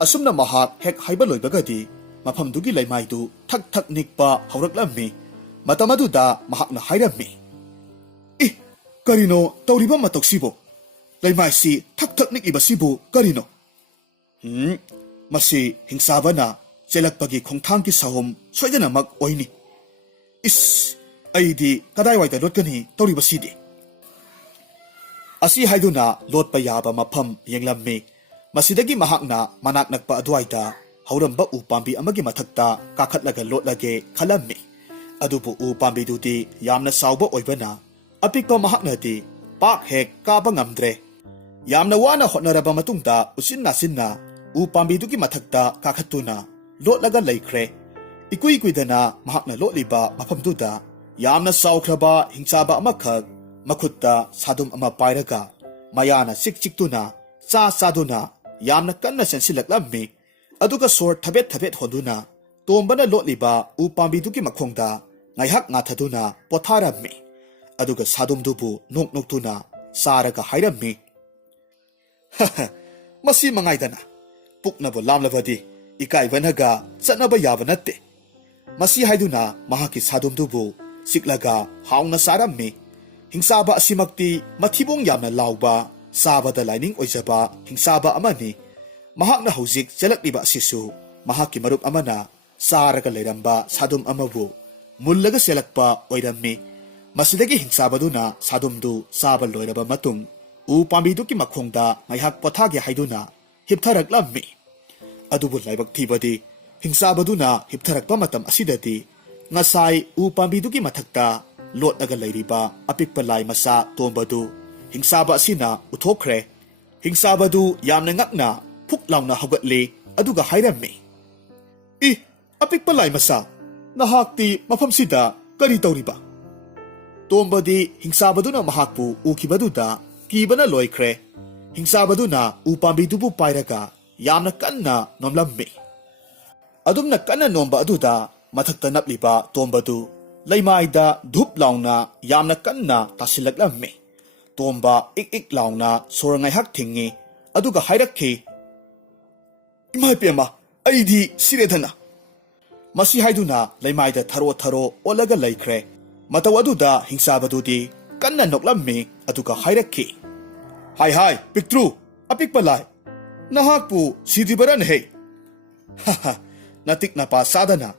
ꯑꯁꯨꯝꯅ ꯃꯍꯥꯛ ꯍꯦꯛ ꯍꯥꯏꯕ ꯂꯣꯏꯕꯒꯗꯤ ꯃꯐꯝꯗꯨꯒꯤ ꯂꯩꯃꯥꯏꯗꯨ ꯊꯛ ꯊꯛ ꯅꯤꯛꯄ ꯍꯧꯔꯛꯂꯝꯃꯤ꯫ ꯃꯇꯝ ꯑꯗꯨꯗ ꯃꯍꯥꯛꯅ ꯍꯥꯏꯔꯝꯃꯤ, "ꯏ, ꯀꯔꯤꯅꯣ ꯇꯧꯔꯤꯕ ꯃꯇꯧꯁꯤꯕꯨ? ꯂꯩꯃꯥꯏꯁꯤ ꯊꯛ ꯊꯛ ꯅꯤꯛꯏꯕꯁꯤꯕꯨ ꯀꯔꯤꯅꯣ? ꯃꯁꯤ ꯍꯤꯡꯆꯥꯕꯅ ꯆꯦꯜꯂꯛꯄꯒꯤ ꯈꯣꯡꯊꯥꯡꯒꯤ ꯁahum ꯁꯣꯏꯗꯅꯃꯛ ꯑꯣꯏꯅꯤ꯫ ꯏꯁ, ꯑꯩꯗꯤ ꯀꯗꯥꯏꯋꯥꯏꯗ ꯂꯣꯠꯀꯅꯤ ꯇꯧꯔꯤꯕꯁꯤꯗꯤ?" ꯑꯁꯤ ꯍꯥꯏꯗꯨꯅ ꯂꯣꯠꯄ ꯌꯥꯕ ꯃꯐꯝ ꯌꯦꯡꯂꯝꯃꯤ꯫ ꯃꯁꯤꯗꯒꯤ ꯃꯍꯥꯛꯅ ꯃꯅꯥꯛ ꯅꯛꯄ ꯑꯗꯨꯋꯥꯏꯗ ꯍꯧꯔꯝꯕ ꯎ ꯄꯥꯝꯕꯤ ꯑꯃꯒꯤ ꯃꯊꯛꯇ ꯀꯥꯈꯠꯂꯒ ꯂꯣꯠꯂꯒꯦ ꯈꯜꯂꯝꯃꯤ꯫ ꯑꯗꯨꯕꯨ ꯎ ꯄꯥꯝꯕꯤꯗꯨꯗꯤ ꯌꯥꯝꯅ ꯆꯥꯎꯕ ꯑꯣꯏꯕꯅ ꯑꯄꯤꯛꯄ ꯃꯍꯥꯛꯅꯗꯤ ꯄꯥꯛ ꯍꯦꯛ ꯀꯥꯕ ꯉꯝꯗ꯭ꯔꯦ꯫ ꯌꯥꯝꯅ ꯋꯥꯅ ꯍꯣꯠꯅꯔꯕ ꯃꯇꯨꯡꯗ ꯎꯆꯤꯟ ꯅꯥꯆꯤꯟꯅ ꯎ ꯄꯥꯝꯕꯤꯗꯨꯒꯤ ꯃꯊꯛꯇ ꯀꯥꯈꯠꯇꯨꯅ ꯂꯣꯠꯂꯒ ꯂꯩꯈ꯭ꯔꯦ꯫ ꯏꯀꯨꯏ ꯀꯨꯏꯗꯅ ꯃꯍꯥꯛꯅ ꯂꯣꯠꯂꯤꯕ ꯃꯐꯝꯗꯨꯗ ꯌꯥꯝꯅ ꯆꯥꯎꯈ꯭ꯔꯕ ꯍꯤꯡꯆꯥꯕ ꯑꯃꯈꯛ ꯃꯈꯨꯠꯇ ꯁꯥꯗꯨꯝ ꯑꯃ ꯄꯥꯏꯔꯒ ꯃꯌꯥꯅ ꯆꯤꯛ ꯆꯤꯛꯇꯨꯅ ꯆꯥ ꯆꯥꯗꯨꯅ ꯌꯥꯝꯅ ꯀꯟꯅ ꯆꯦꯟꯁꯤꯜꯂꯛꯂꯝꯃꯤ꯫ ꯑꯗꯨꯒ ꯁꯣꯔ ꯊꯕꯦꯠ ꯊꯕꯦꯠ ꯍꯣꯟꯗꯨꯅ ꯇꯣꯝꯕꯅ ꯂꯣꯠꯂꯤꯕ ꯎ ꯄꯥꯝꯕꯤꯗꯨꯒꯤ ꯃꯈꯣꯡꯗ ꯉꯥꯏꯍꯥꯛ ꯉꯥꯊꯗꯨꯅ ꯄꯣꯊꯥꯔꯝꯃꯤ꯫ ꯑꯗꯨꯒ ꯁꯥꯗꯨꯝꯗꯨꯕꯨ ꯅꯣꯛ ꯅꯣꯛꯇꯨꯅ ꯆꯥꯔꯒ ꯍꯥꯏꯔꯝꯃꯤ, "ꯃꯁꯤ ꯃꯉꯥꯏꯗꯅ ꯄꯨꯛꯅꯕꯨ ꯂꯥꯝꯂꯕꯗꯤ ꯏꯀꯥꯏꯕꯅꯒ ꯆꯠꯅꯕ ꯌꯥꯕ ꯅꯠꯇꯦ"꯫ ꯃꯁꯤ ꯍꯥꯏꯗꯨꯅ ꯃꯍꯥꯛꯀꯤ ꯁꯥꯗꯨꯝꯗꯨꯕꯨ ꯆꯤꯛꯂꯒ ꯍꯥꯎꯅ ꯆꯥꯔꯝꯃꯤ꯫ ꯍꯤꯡꯆꯥꯕ ꯑꯁꯤꯃꯛꯇꯤ ꯃꯊꯤꯕꯣꯡ ꯌꯥꯝꯅ ꯂꯥꯎꯕ, ꯆꯥꯕꯗ ꯂꯥꯏꯅꯤꯡ ꯑꯣꯏꯖꯕ ꯍꯤꯡꯆꯥꯕ ꯑꯃꯅꯤ꯫ ꯃꯍꯥꯛꯅ ꯍꯧꯖꯤꯛ ꯆꯦꯜꯂꯛꯂꯤꯕ ꯑꯁꯤꯁꯨ ꯃꯍꯥꯛꯀꯤ ꯃꯔꯨꯞ ꯑꯃꯅ ꯆꯥꯔꯒ ꯂꯩꯔꯝꯕ ꯁꯥꯗꯨꯝ ꯑꯃꯕꯨ ꯃꯨꯜꯂꯒ ꯆꯦꯜꯂꯛꯄ ꯑꯣꯏꯔꯝꯃꯤ꯫ ꯃꯁꯤꯗꯒꯤ ꯍꯤꯡꯆꯥꯕꯗꯨꯅ ꯁꯥꯗꯨꯝꯗꯨ ꯆꯥꯕ ꯂꯣꯏꯔꯕ ꯃꯇꯨꯡ ꯎ ꯄꯥꯝꯕꯤꯗꯨꯒꯤ ꯃꯈꯣꯡꯗ ꯉꯥꯏꯍꯥꯛ ꯄꯣꯊꯥꯒꯦ ꯍꯥꯏꯗꯨꯅ ꯍꯤꯞꯊꯔꯛꯂꯝꯃꯤ꯫ ꯑꯗꯨꯕꯨ ꯂꯥꯏꯕꯛ ꯊꯤꯕꯗꯤ ꯍꯤꯡꯆꯥꯕꯗꯨꯅ ꯍꯤꯞꯊꯔꯛꯄ ꯃꯇꯝ ꯑꯁꯤꯗꯗꯤ ꯉꯁꯥꯏ ꯎ ꯄꯥꯝꯕꯤꯗꯨꯒꯤ ꯃꯊꯛꯇ ꯂꯣꯠꯂꯒ ꯂꯩꯔꯤꯕ ꯑꯄꯤꯛꯄ ꯂꯥꯏ ꯃꯆꯥ ꯇꯣꯝꯕꯗꯨ ꯍꯤꯡꯆꯥꯕ ꯑꯁꯤꯅ ꯎꯠꯊꯣꯛꯈ꯭ꯔꯦ꯫ ꯍꯤꯡꯆꯥꯕꯗꯨ ꯌꯥꯝꯅ ꯉꯛꯅ ꯐꯨꯛ ꯂꯥꯎꯅ ꯍꯧꯒꯠꯂꯤ꯫ ꯑꯗꯨꯒ ꯍꯥꯏꯔꯝꯃꯤ, "ꯏ, ꯑꯄꯤꯛꯄ ꯂꯥꯏ ꯃꯆꯥ, ꯅꯍꯥꯛꯇꯤ ꯃꯐꯝꯁꯤꯗ ꯀꯔꯤ ꯇꯧꯔꯤꯕ?" ꯇꯣꯝꯕꯗꯤ ꯍꯤꯡꯆꯥꯕꯗꯨꯅ ꯃꯍꯥꯛꯄꯨ ꯎꯈꯤꯕꯗꯨꯗ ꯀꯤꯕꯅ ꯂꯣꯏꯈ꯭ꯔꯦ꯫ ꯍꯤꯡꯆꯥꯕꯗꯨꯅ ꯎ ꯄꯥꯝꯕꯤꯗꯨꯕꯨ ꯄꯥꯏꯔꯒ ꯌꯥꯝꯅ ꯀꯟꯅ ꯅꯣꯝꯂꯝꯃꯤ꯫ ꯑꯗꯨꯝꯅ ꯀꯟꯅ ꯅꯣꯝꯕ ꯑꯗꯨꯗ ꯃꯊꯛꯇ ꯅꯞꯂꯤꯕ ꯇꯣꯝꯕꯗꯨ ꯂꯩꯃꯥꯏꯗ ꯙꯨꯞ ꯂꯥꯎꯅ ꯌꯥꯝꯅ ꯀꯟꯅ ꯇꯥꯁꯤꯜꯂꯛꯂꯝꯃꯤ꯫ ꯇꯣꯝꯕ ꯏꯛ ꯏꯛ ꯂꯥꯎꯅ ꯁꯣꯔ ꯉꯥꯏꯍꯥꯛ ꯊꯤꯡꯉꯤ꯫ ꯑꯗꯨꯒ ꯍꯥꯏꯔꯛꯈꯤ, "ꯏꯃꯥꯏꯄꯦꯝꯃ, ꯑꯩꯗꯤ ꯁꯤꯔꯦꯗꯅ"꯫ ꯃꯁꯤ ꯍꯥꯏꯗꯨꯅ ꯂꯩꯃꯥꯏꯗ ꯊꯔꯣ ꯊꯔꯣ ꯑꯣꯜꯂꯒ ꯂꯩꯈ꯭ꯔꯦ꯫ ꯃꯇꯧ ꯑꯗꯨꯗ ꯍꯤꯡꯆꯥꯕꯗꯨꯗꯤ ꯀꯟꯅ ꯅꯣꯛꯂꯝꯃꯤ꯫ ꯑꯗꯨꯒ ꯍꯥꯏꯔꯛꯈꯤ, "ꯍꯥꯏ ꯍꯥꯏ ꯄꯤꯛꯇ꯭ꯔꯨ, ꯑꯄꯤꯛꯄ ꯂꯥꯏ, ꯅꯍꯥꯛꯄꯨ ꯁꯤꯗ꯭ꯔꯤꯕꯔꯅꯦꯍꯦ? ꯅꯇꯤꯛ ꯅꯄꯥ ꯆꯥꯗꯅ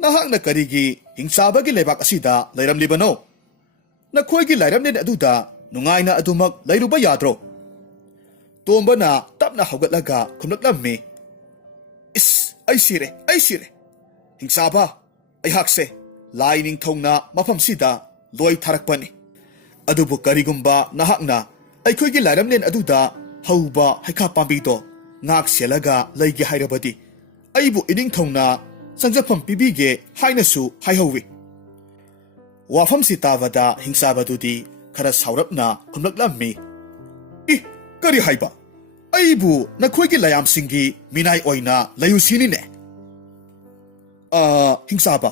ꯅꯍꯥꯛꯅ ꯀꯔꯤꯒꯤ ꯍꯤꯡꯆꯥꯕꯒꯤ ꯂꯩꯕꯥꯛ ꯑꯁꯤꯗ ꯂꯩꯔꯝꯂꯤꯕꯅꯣ? ꯅꯈꯣꯏꯒꯤ ꯂꯥꯏꯔꯝꯂꯦꯟ ꯑꯗꯨꯗ ꯅꯨꯡꯉꯥꯏꯅ ꯑꯗꯨꯃꯛ ꯂꯩꯔꯨꯕ ꯌꯥꯗ꯭ꯔꯣ?" ꯇꯣꯝꯕꯅ ꯇꯞꯅ ꯍꯧꯒꯠꯂꯒ ꯈꯨꯝꯂꯛꯂꯝꯃꯤ, "ꯏꯁ, ꯑꯩ ꯁꯤꯔꯦ, ꯑꯩ ꯁꯤꯔꯦ! ꯍꯤꯡꯆꯥꯕ, ꯑꯩꯍꯥꯛꯁꯦ ꯂꯥꯏ ꯅꯤꯡꯊꯧꯅ ꯃꯐꯝꯁꯤꯗ ꯂꯣꯏ ꯊꯥꯔꯛꯄꯅꯤ꯫ ꯑꯗꯨꯕꯨ ꯀꯔꯤꯒꯨꯝꯕ ꯅꯍꯥꯛꯅ ꯑꯩꯈꯣꯏꯒꯤ ꯂꯥꯏꯔꯝꯂꯦꯟ ꯑꯗꯨꯗ ꯍꯧꯕ ꯍꯩꯈꯥ ꯄꯥꯝꯕꯤꯗꯣ ꯉꯥꯛ ꯁꯦꯜꯂꯒ ꯂꯩꯒꯦ ꯍꯥꯏꯔꯕꯗꯤ ꯑꯩꯕꯨ ꯏꯅꯤꯡꯊꯧꯅ ꯆꯪꯖꯐꯝ ꯄꯤꯕꯤꯒꯦ ꯍꯥꯏꯅꯁꯨ ꯍꯥꯏꯍꯧꯋꯤ"꯫ ꯋꯥꯐꯝꯁꯤ ꯇꯥꯕꯗ ꯍꯤꯡꯆꯥꯕꯗꯨꯗꯤ ꯈꯔ ꯁꯥꯎꯔꯞꯅ ꯈꯨꯝꯂꯛꯂꯝꯃꯤ, "ꯏ, ꯀꯔꯤ ꯍꯥꯏꯕ? ꯑꯩꯕꯨ ꯅꯈꯣꯏꯒꯤ ꯂꯥꯏꯌꯥꯝꯁꯤꯡꯒꯤ ꯃꯤꯅꯥꯏ ꯑꯣꯏꯅ ꯂꯩꯌꯨꯁꯤꯅꯤꯅꯦ?" "ꯍꯤꯡꯆꯥꯕ,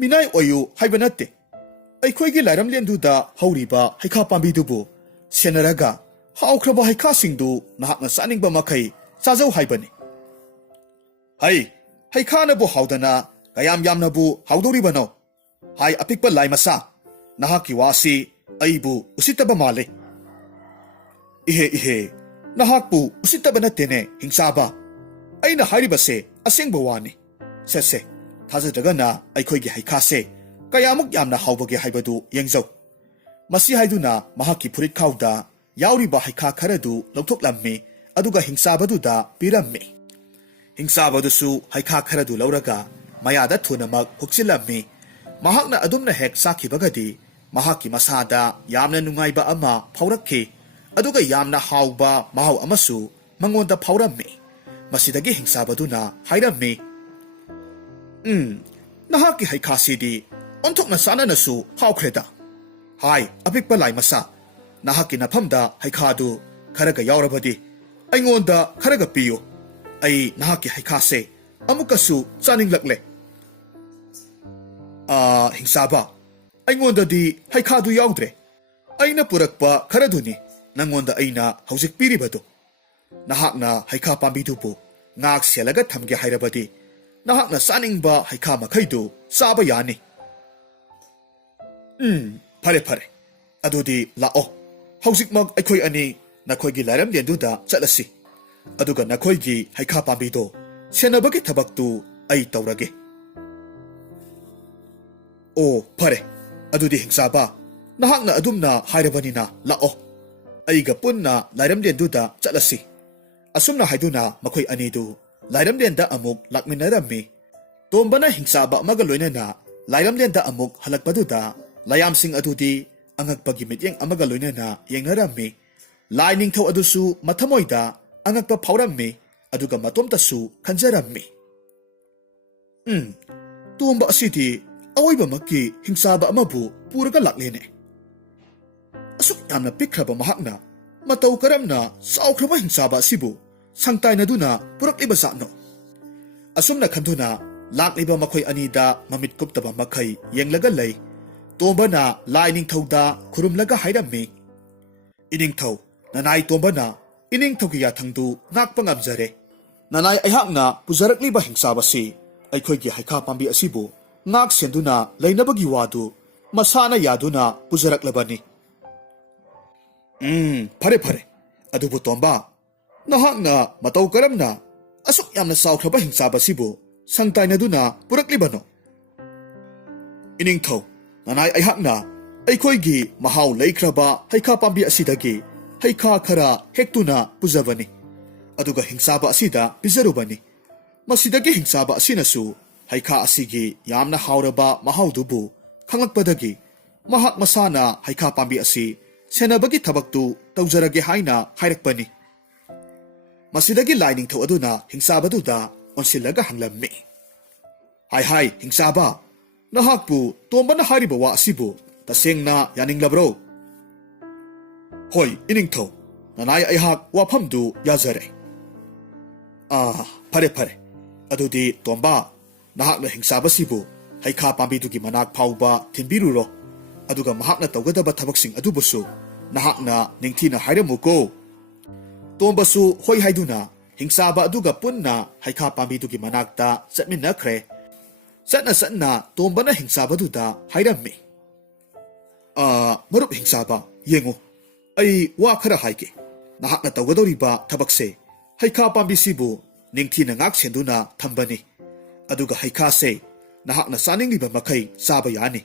ꯃꯤꯅꯥꯏ ꯑꯣꯏꯌꯨ ꯍꯥꯏꯕ ꯅꯠꯇꯦ꯫ ꯑꯩꯈꯣꯏꯒꯤ ꯂꯥꯏꯔꯝꯂꯦꯟꯗꯨꯗ ꯍꯧꯔꯤꯕ ꯍꯩꯈꯥ ꯄꯥꯝꯕꯤꯗꯨꯕꯨ ꯁꯦꯟꯅꯔꯒ ꯍꯥꯎꯈ꯭ꯔꯕ ꯍꯩꯈꯥꯁꯤꯡꯗꯨ ꯅꯍꯥꯛꯅ ꯆꯥꯅꯤꯡꯕ ꯃꯈꯩ ꯆꯥꯖꯧ ꯍꯥꯏꯕꯅꯤ"꯫ "ꯍꯩꯈꯥꯅꯕꯨ ꯍꯥꯎꯗꯅ ꯀꯌꯥꯝ ꯌꯥꯝꯅꯕꯨ ꯍꯥꯎꯗꯧꯔꯤꯕꯅꯣ? ꯍꯥꯏ ꯑꯄꯤꯛꯄ ꯂꯥꯏ ꯃꯆꯥ, ꯅꯍꯥꯛꯀꯤ ꯋꯥꯁꯤ ꯑꯩꯕꯨ ꯎꯁꯤꯠꯇꯕ ꯃꯥꯜꯂꯤ"꯫ "ꯏꯍꯦ ꯏꯍꯦ, ꯅꯍꯥꯛꯄꯨ ꯎꯁꯤꯠꯇꯕ ꯅꯠꯇꯦꯅꯦ ꯍꯤꯡꯆꯥꯕ꯫ ꯑꯩꯅ ꯍꯥꯏꯔꯤꯕꯁꯦ ꯑꯁꯦꯡꯕ ꯋꯥꯅꯤ꯫ ꯁꯦ ꯊꯥꯖꯗ꯭ꯔꯒꯅ ꯑꯩꯈꯣꯏꯒꯤ ꯍꯩꯈꯥꯁꯦ ꯀꯌꯥꯃꯨꯛ ꯌꯥꯝꯅ ꯍꯥꯎꯕꯒꯦ ꯍꯥꯏꯕꯗꯨ ꯌꯦꯡꯖꯧ"꯫ ꯃꯁꯤ ꯍꯥꯏꯗꯨꯅ ꯃꯍꯥꯛꯀꯤ ꯐꯨꯔꯤꯠꯈꯥꯎꯗ ꯌꯥꯎꯔꯤꯕ ꯍꯩꯈꯥ ꯈꯔꯗꯨ ꯂꯧꯊꯣꯛꯂꯝꯃꯤ꯫ ꯑꯗꯨꯒ ꯍꯤꯡꯆꯥꯕꯗꯨꯗ ꯄꯤꯔꯝꯃꯤ꯫ ꯍꯤꯡꯆꯥꯕꯗꯨꯁꯨ ꯍꯩꯈꯥ ꯈꯔꯗꯨ ꯂꯧꯔꯒ ꯃꯌꯥꯗ ꯊꯨꯅꯃꯛ ꯍꯨꯛꯆꯤꯜꯂꯝꯃꯤ꯫ ꯃꯍꯥꯛꯅ ꯑꯗꯨꯝꯅ ꯍꯦꯛ ꯆꯥꯈꯤꯕꯒꯗꯤ ꯃꯍꯥꯛꯀꯤ ꯃꯁꯥꯗ ꯌꯥꯝꯅ ꯅꯨꯡꯉꯥꯏꯕ ꯑꯃ ꯐꯥꯎꯔꯛꯈꯤ꯫ ꯑꯗꯨꯒ ꯌꯥꯝꯅ ꯍꯥꯎꯕ ꯃꯍꯥꯎ ꯑꯃꯁꯨ ꯃꯉꯣꯟꯗ ꯐꯥꯎꯔꯝꯃꯤ꯫ ꯃꯁꯤꯗꯒꯤ ꯍꯤꯡꯆꯥꯕꯗꯨꯅ ꯍꯥꯏꯔꯝꯃꯤ, "ꯅꯍꯥꯛꯀꯤ ꯍꯩꯈꯥꯁꯤꯗꯤ ꯑꯣꯟꯊꯣꯛꯅ ꯆꯥꯅꯅꯁꯨ ꯍꯥꯎꯈ꯭ꯔꯦꯗ꯫ ꯍꯥꯏ ꯑꯄꯤꯛꯄ ꯂꯥꯏ ꯃꯆꯥ, ꯅꯍꯥꯛꯀꯤ ꯅꯐꯝꯗ ꯍꯩꯈꯥꯗꯨ ꯈꯔꯒ ꯌꯥꯎꯔꯕꯗꯤ ꯑꯩꯉꯣꯟꯗ ꯈꯔꯒ ꯄꯤꯌꯨ꯫ ꯑꯩ ꯅꯍꯥꯛꯀꯤ ꯍꯩꯈꯥꯁꯦ ꯑꯃꯨꯛꯀꯁꯨ ꯆꯥꯅꯤꯡꯂꯛꯂꯦ꯫ ꯍꯤꯡꯆꯥꯕ, ꯑꯩꯉꯣꯟꯗꯗꯤ ꯍꯩꯈꯥꯗꯨ ꯌꯥꯎꯗ꯭ꯔꯦ꯫ ꯑꯩꯅ ꯄꯨꯔꯛꯄ ꯈꯔꯗꯨꯅꯤ ꯅꯪꯉꯣꯟꯗ ꯑꯩꯅ ꯍꯧꯖꯤꯛ ꯄꯤꯔꯤꯕꯗꯨ꯫ ꯅꯍꯥꯛꯅ ꯍꯩꯈꯥ ꯄꯥꯝꯕꯤꯗꯨꯕꯨ ꯉꯥꯛ ꯁꯦꯜꯂꯒ ꯊꯝꯒꯦ ꯍꯥꯏꯔꯕꯗꯤ ꯅꯍꯥꯛꯅ ꯆꯥꯅꯤꯡꯕ ꯍꯩꯈꯥ ꯃꯈꯩꯗꯨ ꯆꯥꯕ ꯌꯥꯅꯤ꯫ ꯐꯔꯦ ꯐꯔꯦ, ꯑꯗꯨꯗꯤ ꯂꯥꯛꯑꯣ, ꯍꯧꯖꯤꯛꯃꯛ ꯑꯩꯈꯣꯏ ꯑꯅꯤ ꯅꯈꯣꯏꯒꯤ ꯂꯥꯏꯔꯦꯝꯂꯦꯟꯗꯨꯗ ꯆꯠꯂꯁꯤ, ꯑꯗꯨꯒ ꯅꯈꯣꯏꯒꯤ ꯍꯩꯈꯥ ꯄꯥꯝꯕꯤꯗꯣ ꯁꯦꯟꯅꯕꯒꯤ ꯊꯕꯛꯇꯨ ꯑꯩ ꯇꯧꯔꯒꯦ꯫ ꯑꯣ ꯐꯔꯦ, ꯑꯗꯨꯗꯤ ꯍꯤꯡꯆꯥꯕ, ꯅꯍꯥꯛꯅ ꯑꯗꯨꯝꯅ ꯍꯥꯏꯔꯕꯅꯤꯅ ꯂꯥꯛꯑꯣ, ꯑꯩꯒ ꯄꯨꯟꯅ ꯂꯥꯏꯔꯦꯝꯂꯦꯟꯗꯨꯗ ꯆꯠꯂꯁꯤ꯫ ꯑꯁꯨꯝꯅ ꯍꯥꯏꯗꯨꯅ ꯃꯈꯣꯏ ꯑꯅꯤꯗꯨ ꯂꯥꯏꯔꯦꯝꯂꯦꯟꯗ ꯑꯃꯨꯛ ꯂꯥꯛꯃꯤꯟꯅꯔꯝꯃꯤ꯫ ꯇꯣꯝꯕꯅ ꯍꯤꯡꯆꯥꯕ ꯑꯃꯒ ꯂꯣꯏꯅꯅ ꯂꯥꯏꯔꯦꯝꯂꯦꯟꯗ ꯑꯃꯨꯛ ꯍꯜꯂꯛꯄꯗꯨꯗ ꯂꯥꯌꯥꯝꯁꯤꯡ ꯑꯗꯨꯗꯤ ꯑꯉꯛꯄꯒꯤ ꯃꯤꯠꯌꯦꯡ ꯑꯃꯒ ꯂꯣꯏꯅꯅ ꯌꯦꯡꯅꯔꯝꯃꯤ꯫ ꯂꯥꯏ ꯅꯤꯡꯊꯧ ꯑꯗꯨꯁꯨ ꯃꯊꯃꯣꯏꯗ ꯑꯉꯛꯄ ꯐꯥꯎꯔꯝꯃꯤ, ꯑꯗꯨꯒ ꯃꯇꯣꯝꯇꯁꯨ ꯈꯟꯖꯔꯝꯃꯤ꯫ ꯇꯣꯝꯕ ꯑꯁꯤꯗꯤ ꯑꯋꯣꯏꯕꯃꯛꯀꯤ ꯍꯤꯡꯆꯥꯕ ꯑꯃꯕꯨ ꯄꯨꯔꯒ ꯂꯥꯛꯂꯦꯅꯦ꯫ ꯑꯁꯨꯛ ꯌꯥꯝꯅ ꯄꯤꯛꯈ꯭ꯔꯕ ꯃꯍꯥꯛꯅ ꯃꯇꯧ ꯀꯔꯝꯅ ꯆꯥꯎꯈ꯭ꯔꯕ ꯍꯤꯡꯆꯥꯕ ꯑꯁꯤꯕꯨ ꯁꯪꯇꯥꯏꯅꯗꯨꯅ ꯄꯨꯔꯛꯂꯤꯕ ꯖꯥꯠꯅꯣ? ꯑꯁꯨꯝꯅ ꯈꯟꯗꯨꯅ ꯂꯥꯛꯂꯤꯕ ꯃꯈꯣꯏ ꯑꯅꯤꯗ ꯃꯃꯤꯠ ꯀꯨꯞꯇꯕ ꯃꯈꯩ ꯌꯦꯡꯂꯒ ꯂꯩ꯫ ꯇꯣꯝꯕꯅ ꯂꯥꯏ ꯅꯤꯡꯊꯧꯗ ꯈꯨꯔꯨꯝꯂꯒ ꯍꯥꯏꯔꯝꯃꯤ, ꯏꯅꯤꯡꯊꯧ, ꯅꯅꯥꯏ ꯇꯣꯝꯕꯅ ꯏꯅꯤꯡꯊꯧꯒꯤ ꯌꯥꯊꯪꯗꯨ ꯉꯥꯛꯄ ꯉꯝꯖꯔꯦ꯫ ꯅꯅꯥꯏ ꯑꯩꯍꯥꯛꯅ ꯄꯨꯖꯔꯛꯂꯤꯕ ꯍꯤꯡꯆꯥꯕꯁꯤ ꯑꯩꯈꯣꯏꯒꯤ ꯍꯩꯈꯥ ꯄꯥꯝꯕꯤ ꯑꯁꯤꯕꯨ ꯉꯥꯛ ꯁꯦꯟꯗꯨꯅ ꯂꯩꯅꯕꯒꯤ ꯋꯥꯗꯨ ꯃꯁꯥꯅ ꯌꯥꯗꯨꯅ ꯄꯨꯖꯔꯛꯂꯕꯅꯤ꯫ ꯐꯔꯦ ꯐꯔꯦ, ꯑꯗꯨꯕꯨ ꯇꯣꯝꯕ, ꯅꯍꯥꯛꯅ ꯃꯇꯧ ꯀꯔꯝꯅ ꯑꯁꯨꯛ ꯌꯥꯝꯅ ꯆꯥꯎꯈ꯭ꯔꯕ ꯍꯤꯡꯆꯥꯕꯁꯤꯕꯨ ꯁꯪꯇꯥꯏꯅꯗꯨꯅ ꯄꯨꯔꯛꯂꯤꯕꯅꯣ? ꯏꯅꯤꯡꯊꯧ, ꯅꯅꯥꯏ ꯑꯩꯍꯥꯛꯅ ꯑꯩꯈꯣꯏꯒꯤ ꯃꯍꯥꯎ ꯂꯩꯈ꯭ꯔꯕ ꯍꯩꯈꯥ ꯄꯥꯝꯕꯤ ꯑꯁꯤꯗꯒꯤ ꯍꯩꯈꯥ ꯈꯔ ꯍꯦꯛꯇꯨꯅ ꯄꯨꯖꯕꯅꯤ, ꯑꯗꯨꯒ ꯍꯤꯡꯆꯥꯕ ꯑꯁꯤꯗ ꯄꯤꯖꯔꯨꯕꯅꯤ꯫ ꯃꯁꯤꯗꯒꯤ ꯍꯤꯡꯆꯥꯕ ꯑꯁꯤꯅꯁꯨ ꯍꯩꯈꯥ ꯑꯁꯤꯒꯤ ꯌꯥꯝꯅ ꯍꯥꯎꯔꯕ ꯃꯍꯥꯎꯗꯨꯕꯨ ꯈꯪꯂꯛꯄꯗꯒꯤ ꯃꯍꯥꯛ ꯃꯁꯥꯅ ꯍꯩꯈꯥ ꯄꯥꯝꯕꯤ ꯑꯁꯤ ꯁꯦꯟꯅꯕꯒꯤ ꯊꯕꯛꯇꯨ ꯇꯧꯖꯔꯒꯦ ꯍꯥꯏꯅ ꯍꯥꯏꯔꯛꯄꯅꯤ꯫ ꯃꯁꯤꯗꯒꯤ ꯂꯥꯏ ꯅꯤꯡꯊꯧ ꯑꯗꯨꯅ ꯍꯤꯡꯆꯥꯕꯗꯨꯗ ꯑꯣꯟꯁꯤꯜꯂꯒ ꯍꯪꯂꯝꯃꯤ, ꯍꯥꯏ ꯍꯤꯡꯆꯥꯕ, ꯅꯍꯥꯛꯄꯨ ꯇꯣꯝꯕꯅ ꯍꯥꯏꯔꯤꯕ ꯋꯥ ꯑꯁꯤꯕꯨ ꯇꯁꯦꯡꯅ ꯌꯥꯅꯤꯡꯂꯕ꯭ꯔꯣ? ꯍꯣꯏ ꯏꯅꯤꯡꯊꯧ, ꯅꯅꯥꯏ ꯑꯩꯍꯥꯛ ꯋꯥꯐꯝꯗꯨ ꯌꯥꯖꯔꯦ꯫ ꯐꯔꯦ ꯐꯔꯦ, ꯑꯗꯨꯗꯤ ꯇꯣꯝꯕ, ꯅꯍꯥꯛꯅ ꯍꯤꯡꯆꯥꯕꯁꯤꯕꯨ ꯍꯩꯈꯥ ꯄꯥꯝꯕꯤꯗꯨꯒꯤ ꯃꯅꯥꯛ ꯐꯥꯎꯕ ꯊꯤꯟꯕꯤꯔꯨꯔꯣ, ꯑꯗꯨꯒ ꯃꯍꯥꯛꯅ ꯇꯧꯒꯗꯕ ꯊꯕꯛꯁꯤꯡ ꯑꯗꯨꯕꯨꯁꯨ ꯅꯍꯥꯛꯅ ꯅꯤꯡꯊꯤꯅ ꯍꯥꯏꯔꯝꯃꯨꯀꯣ꯫ ꯇꯣꯝꯕꯁꯨ ꯍꯣꯏ ꯍꯥꯏꯗꯨꯅ ꯍꯤꯡꯆꯥꯕ ꯑꯗꯨꯒ ꯄꯨꯟꯅ ꯍꯩꯈꯥ ꯄꯥꯝꯕꯤꯗꯨꯒꯤ ꯃꯅꯥꯛꯇ ꯆꯠꯃꯤꯟꯅꯈ꯭ꯔꯦ꯫ ꯆꯠꯅ ꯇꯣꯝꯕꯅ ꯍꯤꯡꯆꯥꯕꯗꯨꯗ ꯍꯥꯏꯔꯝꯃꯤ, ꯃꯔꯨꯞ ꯍꯤꯡꯆꯥꯕ, ꯌꯦꯡꯉꯨ, ꯑꯩ ꯋꯥ ꯈꯔ ꯍꯥꯏꯒꯦ꯫ ꯅꯍꯥꯛꯅ ꯇꯧꯒꯗꯧꯔꯤꯕ ꯊꯕꯛꯁꯦ ꯍꯩꯈꯥ ꯄꯥꯝꯕꯤꯁꯤꯕꯨ ꯅꯤꯡꯊꯤꯅ ꯉꯥꯛ ꯁꯦꯟꯗꯨꯅ ꯊꯝꯕꯅꯤ, ꯑꯗꯨꯒ ꯍꯩꯈꯥꯁꯦ ꯅꯍꯥꯛꯅ ꯆꯥꯅꯤꯡꯂꯤꯕ ꯃꯈꯩ ꯆꯥꯕ ꯌꯥꯅꯤ꯫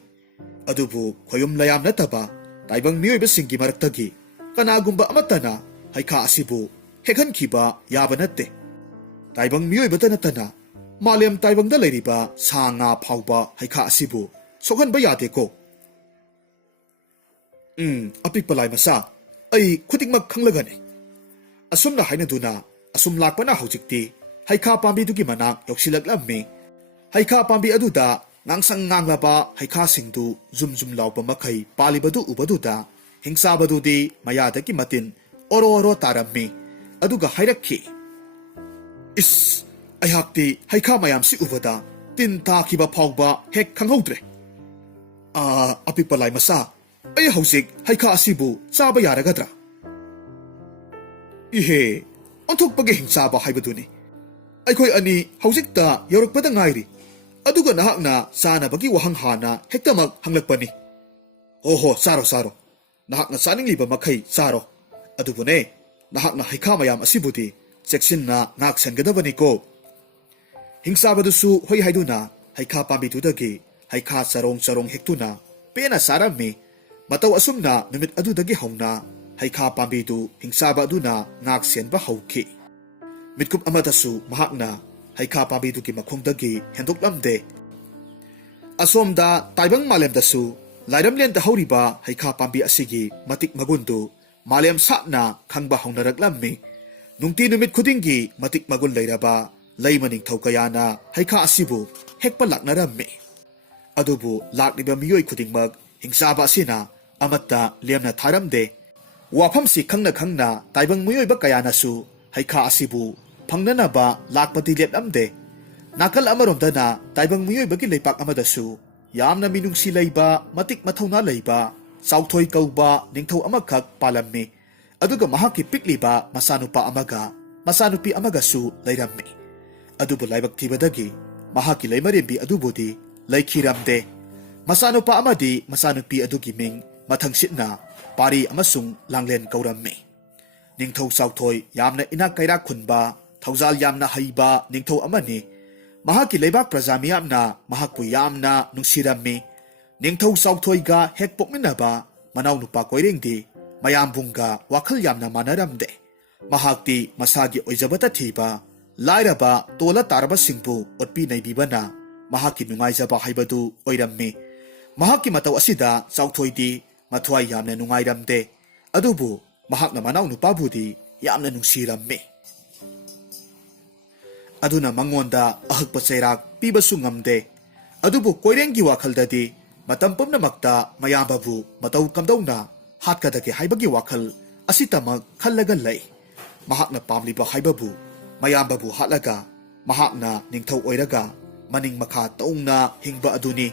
ꯑꯗꯨꯕꯨ ꯈꯣꯌꯨꯝ ꯂꯌꯥꯝ ꯅꯠꯇꯕ ꯇꯥꯏꯕꯪ ꯃꯤꯑꯣꯏꯕꯁꯤꯡꯒꯤ ꯃꯔꯛꯇꯒꯤ ꯀꯅꯥꯒꯨꯝꯕ ꯑꯃꯠꯇꯅ ꯍꯩꯈꯥ ꯑꯁꯤꯕꯨ ꯍꯦꯛꯍꯟꯈꯤꯕ ꯌꯥꯕ ꯅꯠꯇꯦ꯫ ꯇꯥꯏꯕꯪ ꯃꯤꯑꯣꯏꯕꯇ ꯅꯠꯇꯅ ꯃꯥꯂꯦꯝ ꯇꯥꯏꯕꯪꯗ ꯂꯩꯔꯤꯕ ꯁꯥ ꯉꯥ ꯐꯥꯎꯕ ꯍꯩꯈꯥ ꯑꯁꯤꯕꯨ ꯁꯣꯛꯍꯟꯕ ꯌꯥꯗꯦꯀꯣ꯫ ꯑꯄꯤꯛꯄ ꯂꯥꯏ ꯃꯆꯥ, ꯑꯩ ꯈꯨꯗꯤꯡꯃꯛ ꯈꯪꯂꯒꯅꯤ꯫ ꯑꯁꯨꯝꯅ ꯍꯥꯏꯅꯗꯨꯅ ꯑꯁꯨꯝ ꯂꯥꯛꯄꯅ ꯍꯧꯖꯤꯛꯇꯤ ꯍꯩꯈꯥ ꯄꯥꯝꯕꯤꯗꯨꯒꯤ ꯃꯅꯥꯛ ꯌꯧꯁꯤꯜꯂꯛꯂꯝꯃꯤ꯫ ꯍꯩꯈꯥ ꯄꯥꯝꯕꯤ ꯑꯗꯨꯗ ꯉꯥꯡꯁꯪ ꯉꯥꯡꯂꯕ ꯍꯩꯈꯥꯁꯤꯡꯗꯨ ꯖꯨꯝ ꯖꯨꯝ ꯂꯥꯎꯕ ꯃꯈꯩ ꯄꯥꯜꯂꯤꯕꯗꯨ ꯎꯕꯗꯨꯗ ꯍꯤꯡꯆꯥꯕꯗꯨꯗꯤ ꯃꯌꯥꯗꯒꯤ ꯃꯇꯤꯟ ꯑꯣꯔꯣ ꯑꯣꯔꯣ ꯇꯥꯔꯝꯃꯤ, ꯑꯗꯨꯒ ꯍꯥꯏꯔꯛꯈꯤ, ꯏꯁ, ꯑꯩꯍꯥꯛꯇꯤ ꯍꯩꯈꯥ ꯃꯌꯥꯝꯁꯤ ꯎꯕꯗ ꯇꯤꯟ ꯇꯥꯈꯤꯕ ꯐꯥꯎꯕ ꯍꯦꯛ ꯈꯪꯍꯧꯗ꯭ꯔꯦ꯫ ꯑꯄꯤꯛꯄ ꯂꯥꯏ ꯃꯆꯥ, ꯑꯩ ꯍꯧꯖꯤꯛ ꯍꯩꯈꯥ ꯑꯁꯤꯕꯨ ꯆꯥꯕ ꯌꯥꯔꯒꯗ꯭ꯔꯥ? ꯏꯍꯦ, ꯑꯣꯟꯊꯣꯛꯄꯒꯤ ꯍꯤꯡꯆꯥꯕ ꯍꯥꯏꯕꯗꯨꯅꯤ꯫ ꯑꯩꯈꯣꯏ ꯑꯅꯤ ꯍꯧꯖꯤꯛꯇ ꯌꯧꯔꯛꯄꯗ ꯉꯥꯏꯔꯤ, ꯑꯗꯨꯒ ꯅꯍꯥꯛꯅ ꯆꯥꯅꯕꯒꯤ ꯋꯥꯍꯪ ꯍꯥꯟꯅ ꯍꯦꯛꯇꯃꯛ ꯍꯪꯂꯛꯄꯅꯤ꯫ ꯍꯣ ꯆꯥꯔꯣ, ꯅꯍꯥꯛꯅ ꯆꯥꯅꯤꯡꯂꯤꯕ ꯃꯈꯩ ꯆꯥꯔꯣ, ꯑꯗꯨꯕꯨꯅꯦ, ꯅꯍꯥꯛꯅ ꯍꯩꯈꯥ ꯃꯌꯥꯝ ꯑꯁꯤꯕꯨꯗꯤ ꯆꯦꯛꯁꯤꯟꯅ ꯉꯥꯛ ꯁꯦꯟꯒꯗꯕꯅꯤꯀꯣ꯫ ꯍꯤꯡꯆꯥꯕꯗꯨꯁꯨ ꯍꯣꯏ ꯍꯥꯏꯗꯨꯅ ꯍꯩꯈꯥ ꯄꯥꯝꯕꯤꯗꯨꯗꯒꯤ ꯍꯩꯈꯥ ꯆꯔꯣꯡ ꯆꯔꯣꯡ ꯍꯦꯛꯇꯨꯅ ꯄꯦꯟꯅ ꯆꯥꯔꯝꯃꯤ꯫ ꯃꯇꯧ ꯑꯁꯨꯝꯅ ꯅꯨꯃꯤꯠ ꯑꯗꯨꯗꯒꯤ ꯍꯧꯅ ꯍꯩꯈꯥ ꯄꯥꯝꯕꯤꯗꯨ ꯍꯤꯡꯆꯥꯕ ꯑꯗꯨꯅ ꯉꯥꯛ ꯁꯦꯟꯕ ꯍꯧꯈꯤ꯫ ꯃꯤꯠꯀꯨꯞ ꯑꯃꯗꯁꯨ ꯃꯍꯥꯛꯅ ꯍꯩꯈꯥ ꯄꯥꯝꯕꯤꯗꯨꯒꯤ ꯃꯈꯣꯡꯗꯒꯤ ꯍꯦꯟꯗꯣꯛꯂꯝꯗꯦ꯫ ꯑꯁꯣꯝꯗ ꯇꯥꯏꯕꯪ ꯃꯥꯂꯦꯝꯗꯁꯨ ꯂꯥꯏꯔꯦꯝꯂꯦꯟꯗ ꯍꯧꯔꯤꯕ ꯍꯩꯈꯥ ꯄꯥꯝꯕꯤ ꯑꯁꯤꯒꯤ ꯃꯇꯤꯛ ꯃꯒꯨꯟꯗꯨ ꯃꯥꯂꯦꯝ ꯁꯥꯞꯅ ꯈꯪꯕ ꯍꯧꯅꯔꯛꯂꯝꯃꯤ꯫ ꯅꯨꯡꯇꯤ ꯅꯨꯃꯤꯠ ꯈꯨꯗꯤꯡꯒꯤ ꯃꯇꯤꯛ ꯃꯒꯨꯟ ꯂꯩꯔꯕ ꯂꯩꯃ ꯅꯤꯡꯊꯧ ꯀꯌꯥꯅ ꯍꯩꯈꯥ ꯑꯁꯤꯕꯨ ꯍꯦꯛꯄ ꯂꯥꯛꯅꯔꯝꯃꯤ꯫ ꯑꯗꯨꯕꯨ ꯂꯥꯛꯂꯤꯕ ꯃꯤꯑꯣꯏ ꯈꯨꯗꯤꯡꯃꯛ ꯍꯤꯡꯆꯥꯕ ꯑꯁꯤꯅ ꯑꯃꯠꯇ ꯂꯦꯝꯅ ꯊꯥꯔꯝꯗꯦ꯫ ꯋꯥꯐꯝꯁꯤ ꯈꯪꯅ ꯇꯥꯏꯕꯪ ꯃꯤꯑꯣꯏꯕ ꯀꯌꯥꯅꯁꯨ ꯍꯩꯈꯥ ꯑꯁꯤꯕꯨ ꯐꯪꯅꯅꯕ ꯂꯥꯛꯄꯗꯤ ꯂꯦꯞꯂꯝꯗꯦ꯫ ꯅꯥꯀꯜ ꯑꯃꯔꯣꯝꯗꯅ ꯇꯥꯏꯕꯪ ꯃꯤꯑꯣꯏꯕꯒꯤ ꯂꯩꯄꯥꯛ ꯑꯃꯗꯁꯨ ꯌꯥꯝꯅ ꯃꯤꯅꯨꯡꯁꯤ ꯂꯩꯕ, ꯃꯇꯤꯛ ꯃꯊꯧꯅꯥ ꯂꯩꯕ ꯆꯥꯎꯊꯣꯏ ꯀꯧꯕ ꯅꯤꯡꯊꯧ ꯑꯃꯈꯛ ꯄꯥꯜꯂꯝꯃꯤ꯫ ꯑꯗꯨꯒ ꯃꯍꯥꯛꯀꯤ ꯄꯤꯛꯂꯤꯕ ꯃꯆꯥꯅꯨꯄꯥ ꯑꯃꯒ ꯃꯆꯥꯅꯨꯄꯤ ꯑꯃꯒꯁꯨ ꯂꯩꯔꯝꯃꯤ꯫ ꯑꯗꯨꯕꯨ ꯂꯥꯏꯕꯛ ꯊꯤꯕꯗꯒꯤ ꯃꯍꯥꯛꯀꯤ ꯂꯩꯃꯔꯦꯝꯕꯤ ꯑꯗꯨꯕꯨꯗꯤ ꯂꯩꯈꯤꯔꯝꯗꯦ꯫ ꯃꯆꯥꯅꯨꯄꯥ ꯑꯃꯗꯤ ꯃꯆꯥꯅꯨꯄꯤ ꯑꯗꯨꯒꯤ ꯃꯤꯡ ꯃꯊꯪꯁꯤꯠꯅ ꯄꯥꯔꯤ ꯑꯃꯁꯨꯡ ꯂꯥꯡꯂꯦꯟ ꯀꯧꯔꯝꯃꯤ꯫ ꯅꯤꯡꯊꯧ ꯆꯥꯎꯊꯣꯏ ꯌꯥꯝꯅ ꯏꯅꯥꯛ ꯀꯩꯔꯥꯛ ꯈꯨꯟꯕ, ꯊꯧꯖꯥꯜ ꯌꯥꯝꯅ ꯍꯩꯕ ꯅꯤꯡꯊꯧ ꯑꯃꯅꯤ꯫ ꯃꯍꯥꯛꯀꯤ ꯂꯩꯕꯥꯛ ꯄ꯭ꯔꯖꯥ ꯃꯤꯌꯥꯝꯅ ꯃꯍꯥꯛꯄꯨ ꯌꯥꯝꯅ ꯅꯨꯡꯁꯤꯔꯝꯃꯤ꯫ ꯅꯤꯡꯊꯧ ꯆꯥꯎꯊꯣꯏꯒ ꯍꯦꯛ ꯄꯣꯛꯃꯤꯟꯅꯕ ꯃꯅꯥꯎꯅꯨꯄꯥ ꯀꯣꯏꯔꯦꯡꯗꯤ ꯃꯌꯥꯝꯕꯨꯡꯒ ꯋꯥꯈꯜ ꯌꯥꯝꯅ ꯃꯥꯟꯅꯔꯝꯗꯦ꯫ ꯃꯍꯥꯛꯇꯤ ꯃꯁꯥꯒꯤ ꯑꯣꯏꯖꯕꯇ ꯊꯤꯕ, ꯂꯥꯏꯔꯕ ꯇꯣꯜꯂ ꯇꯥꯔꯕꯁꯤꯡꯕꯨ ꯑꯣꯠꯄꯤ ꯅꯩꯕꯤꯕꯅ ꯃꯍꯥꯛꯀꯤ ꯅꯨꯡꯉꯥꯏꯖꯕ ꯍꯥꯏꯕꯗꯨ ꯑꯣꯏꯔꯝꯃꯤ꯫ ꯃꯍꯥꯛꯀꯤ ꯃꯇꯧ ꯑꯁꯤꯗ ꯆꯥꯎꯊꯣꯏꯗꯤ ꯃꯊ꯭ꯋꯥꯏ ꯌꯥꯝꯅ ꯅꯨꯡꯉꯥꯏꯔꯝꯗꯦ꯫ ꯑꯗꯨꯕꯨ ꯃꯍꯥꯛꯅ ꯃꯅꯥꯎꯅꯨꯄꯥꯕꯨꯗꯤ ꯌꯥꯝꯅ ꯅꯨꯡꯁꯤꯔꯝꯃꯤ꯫ ꯑꯗꯨꯅ ꯃꯉꯣꯟꯗ ꯑꯍꯛꯄ ꯆꯩꯔꯥꯛ ꯄꯤꯕꯁꯨ ꯉꯝꯗꯦ꯫ ꯑꯗꯨꯕꯨ ꯀꯣꯏꯔꯦꯡꯒꯤ ꯋꯥꯈꯜꯗꯗꯤ ꯃꯇꯝ ꯄꯨꯝꯅꯃꯛꯇ ꯃꯌꯥꯝꯕꯕꯨ ꯃꯇꯧ ꯀꯝꯗꯧꯅ ꯍꯥꯠꯀꯗꯒꯦ ꯍꯥꯏꯕꯒꯤ ꯋꯥꯈꯜ ꯑꯁꯤꯇꯃꯛ ꯈꯜꯂꯒ ꯂꯩ꯫ ꯃꯍꯥꯛꯅ ꯄꯥꯝꯂꯤꯕ ꯍꯥꯏꯕꯕꯨ ꯃꯌꯥꯝꯕꯕꯨ ꯍꯥꯠꯂꯒ ꯃꯍꯥꯛꯅ ꯅꯤꯡꯊꯧ ꯑꯣꯏꯔꯒ ꯃꯅꯤꯡ ꯃꯈꯥ ꯇꯧꯅ ꯍꯤꯡꯕ ꯑꯗꯨꯅꯤ꯫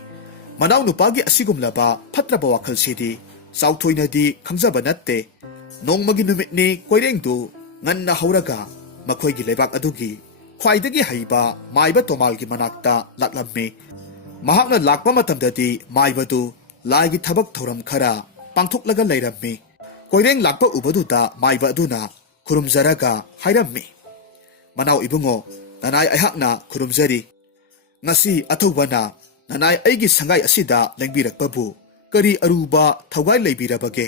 ꯃꯅꯥꯎꯅꯨꯄꯥꯒꯤ ꯑꯁꯤꯒꯨꯝꯂꯕ ꯐꯠꯇ꯭ꯔꯕ ꯋꯥꯈꯜꯁꯤꯗꯤ ꯆꯥꯎꯊꯣꯏꯅꯗꯤ ꯈꯪꯖꯕ ꯅꯠꯇꯦ꯫ ꯅꯣꯡꯃꯒꯤ ꯅꯨꯃꯤꯠꯅꯤ ꯀꯣꯏꯔꯦꯡꯗꯨ ꯉꯟꯅ ꯍꯧꯔꯒ ꯃꯈꯣꯏꯒꯤ ꯂꯩꯕꯥꯛ ꯑꯗꯨꯒꯤ ꯈ꯭ꯋꯥꯏꯗꯒꯤ ꯍꯩꯕ ꯃꯥꯏꯕ ꯇꯣꯃꯥꯜꯒꯤ ꯃꯅꯥꯛꯇ ꯂꯥꯛꯂꯝꯃꯤ꯫ ꯃꯍꯥꯛꯅ ꯂꯥꯛꯄ ꯃꯇꯝꯗꯗꯤ ꯃꯥꯏꯕꯗꯨ ꯂꯥꯏꯒꯤ ꯊꯕꯛ ꯊꯧꯔꯝ ꯈꯔ ꯄꯥꯡꯊꯣꯛꯂꯒ ꯂꯩꯔꯝꯃꯤ꯫ ꯀꯣꯏꯔꯦꯡ ꯂꯥꯛꯄ ꯎꯕꯗꯨꯗ ꯃꯥꯏꯕ ꯑꯗꯨꯅ ꯈꯨꯔꯨꯝꯖꯔꯒ ꯍꯥꯏꯔꯝꯃꯤ, "ꯃꯅꯥꯎ ꯏꯕꯨꯡꯉꯣ, ꯅꯅꯥꯏ ꯑꯩꯍꯥꯛꯅ ꯈꯨꯔꯨꯝꯖꯔꯤ꯫ ꯉꯁꯤ ꯑꯊꯧꯕꯅ ꯅꯅꯥꯏ ꯑꯩꯒꯤ ꯁꯪꯒꯥꯏ ꯑꯁꯤꯗ ꯂꯦꯡꯕꯤꯔꯛꯄꯕꯨ ꯀꯔꯤ ꯑꯔꯨꯕ ꯊꯧꯒꯥꯏ ꯂꯩꯕꯤꯔꯕꯒꯦ?"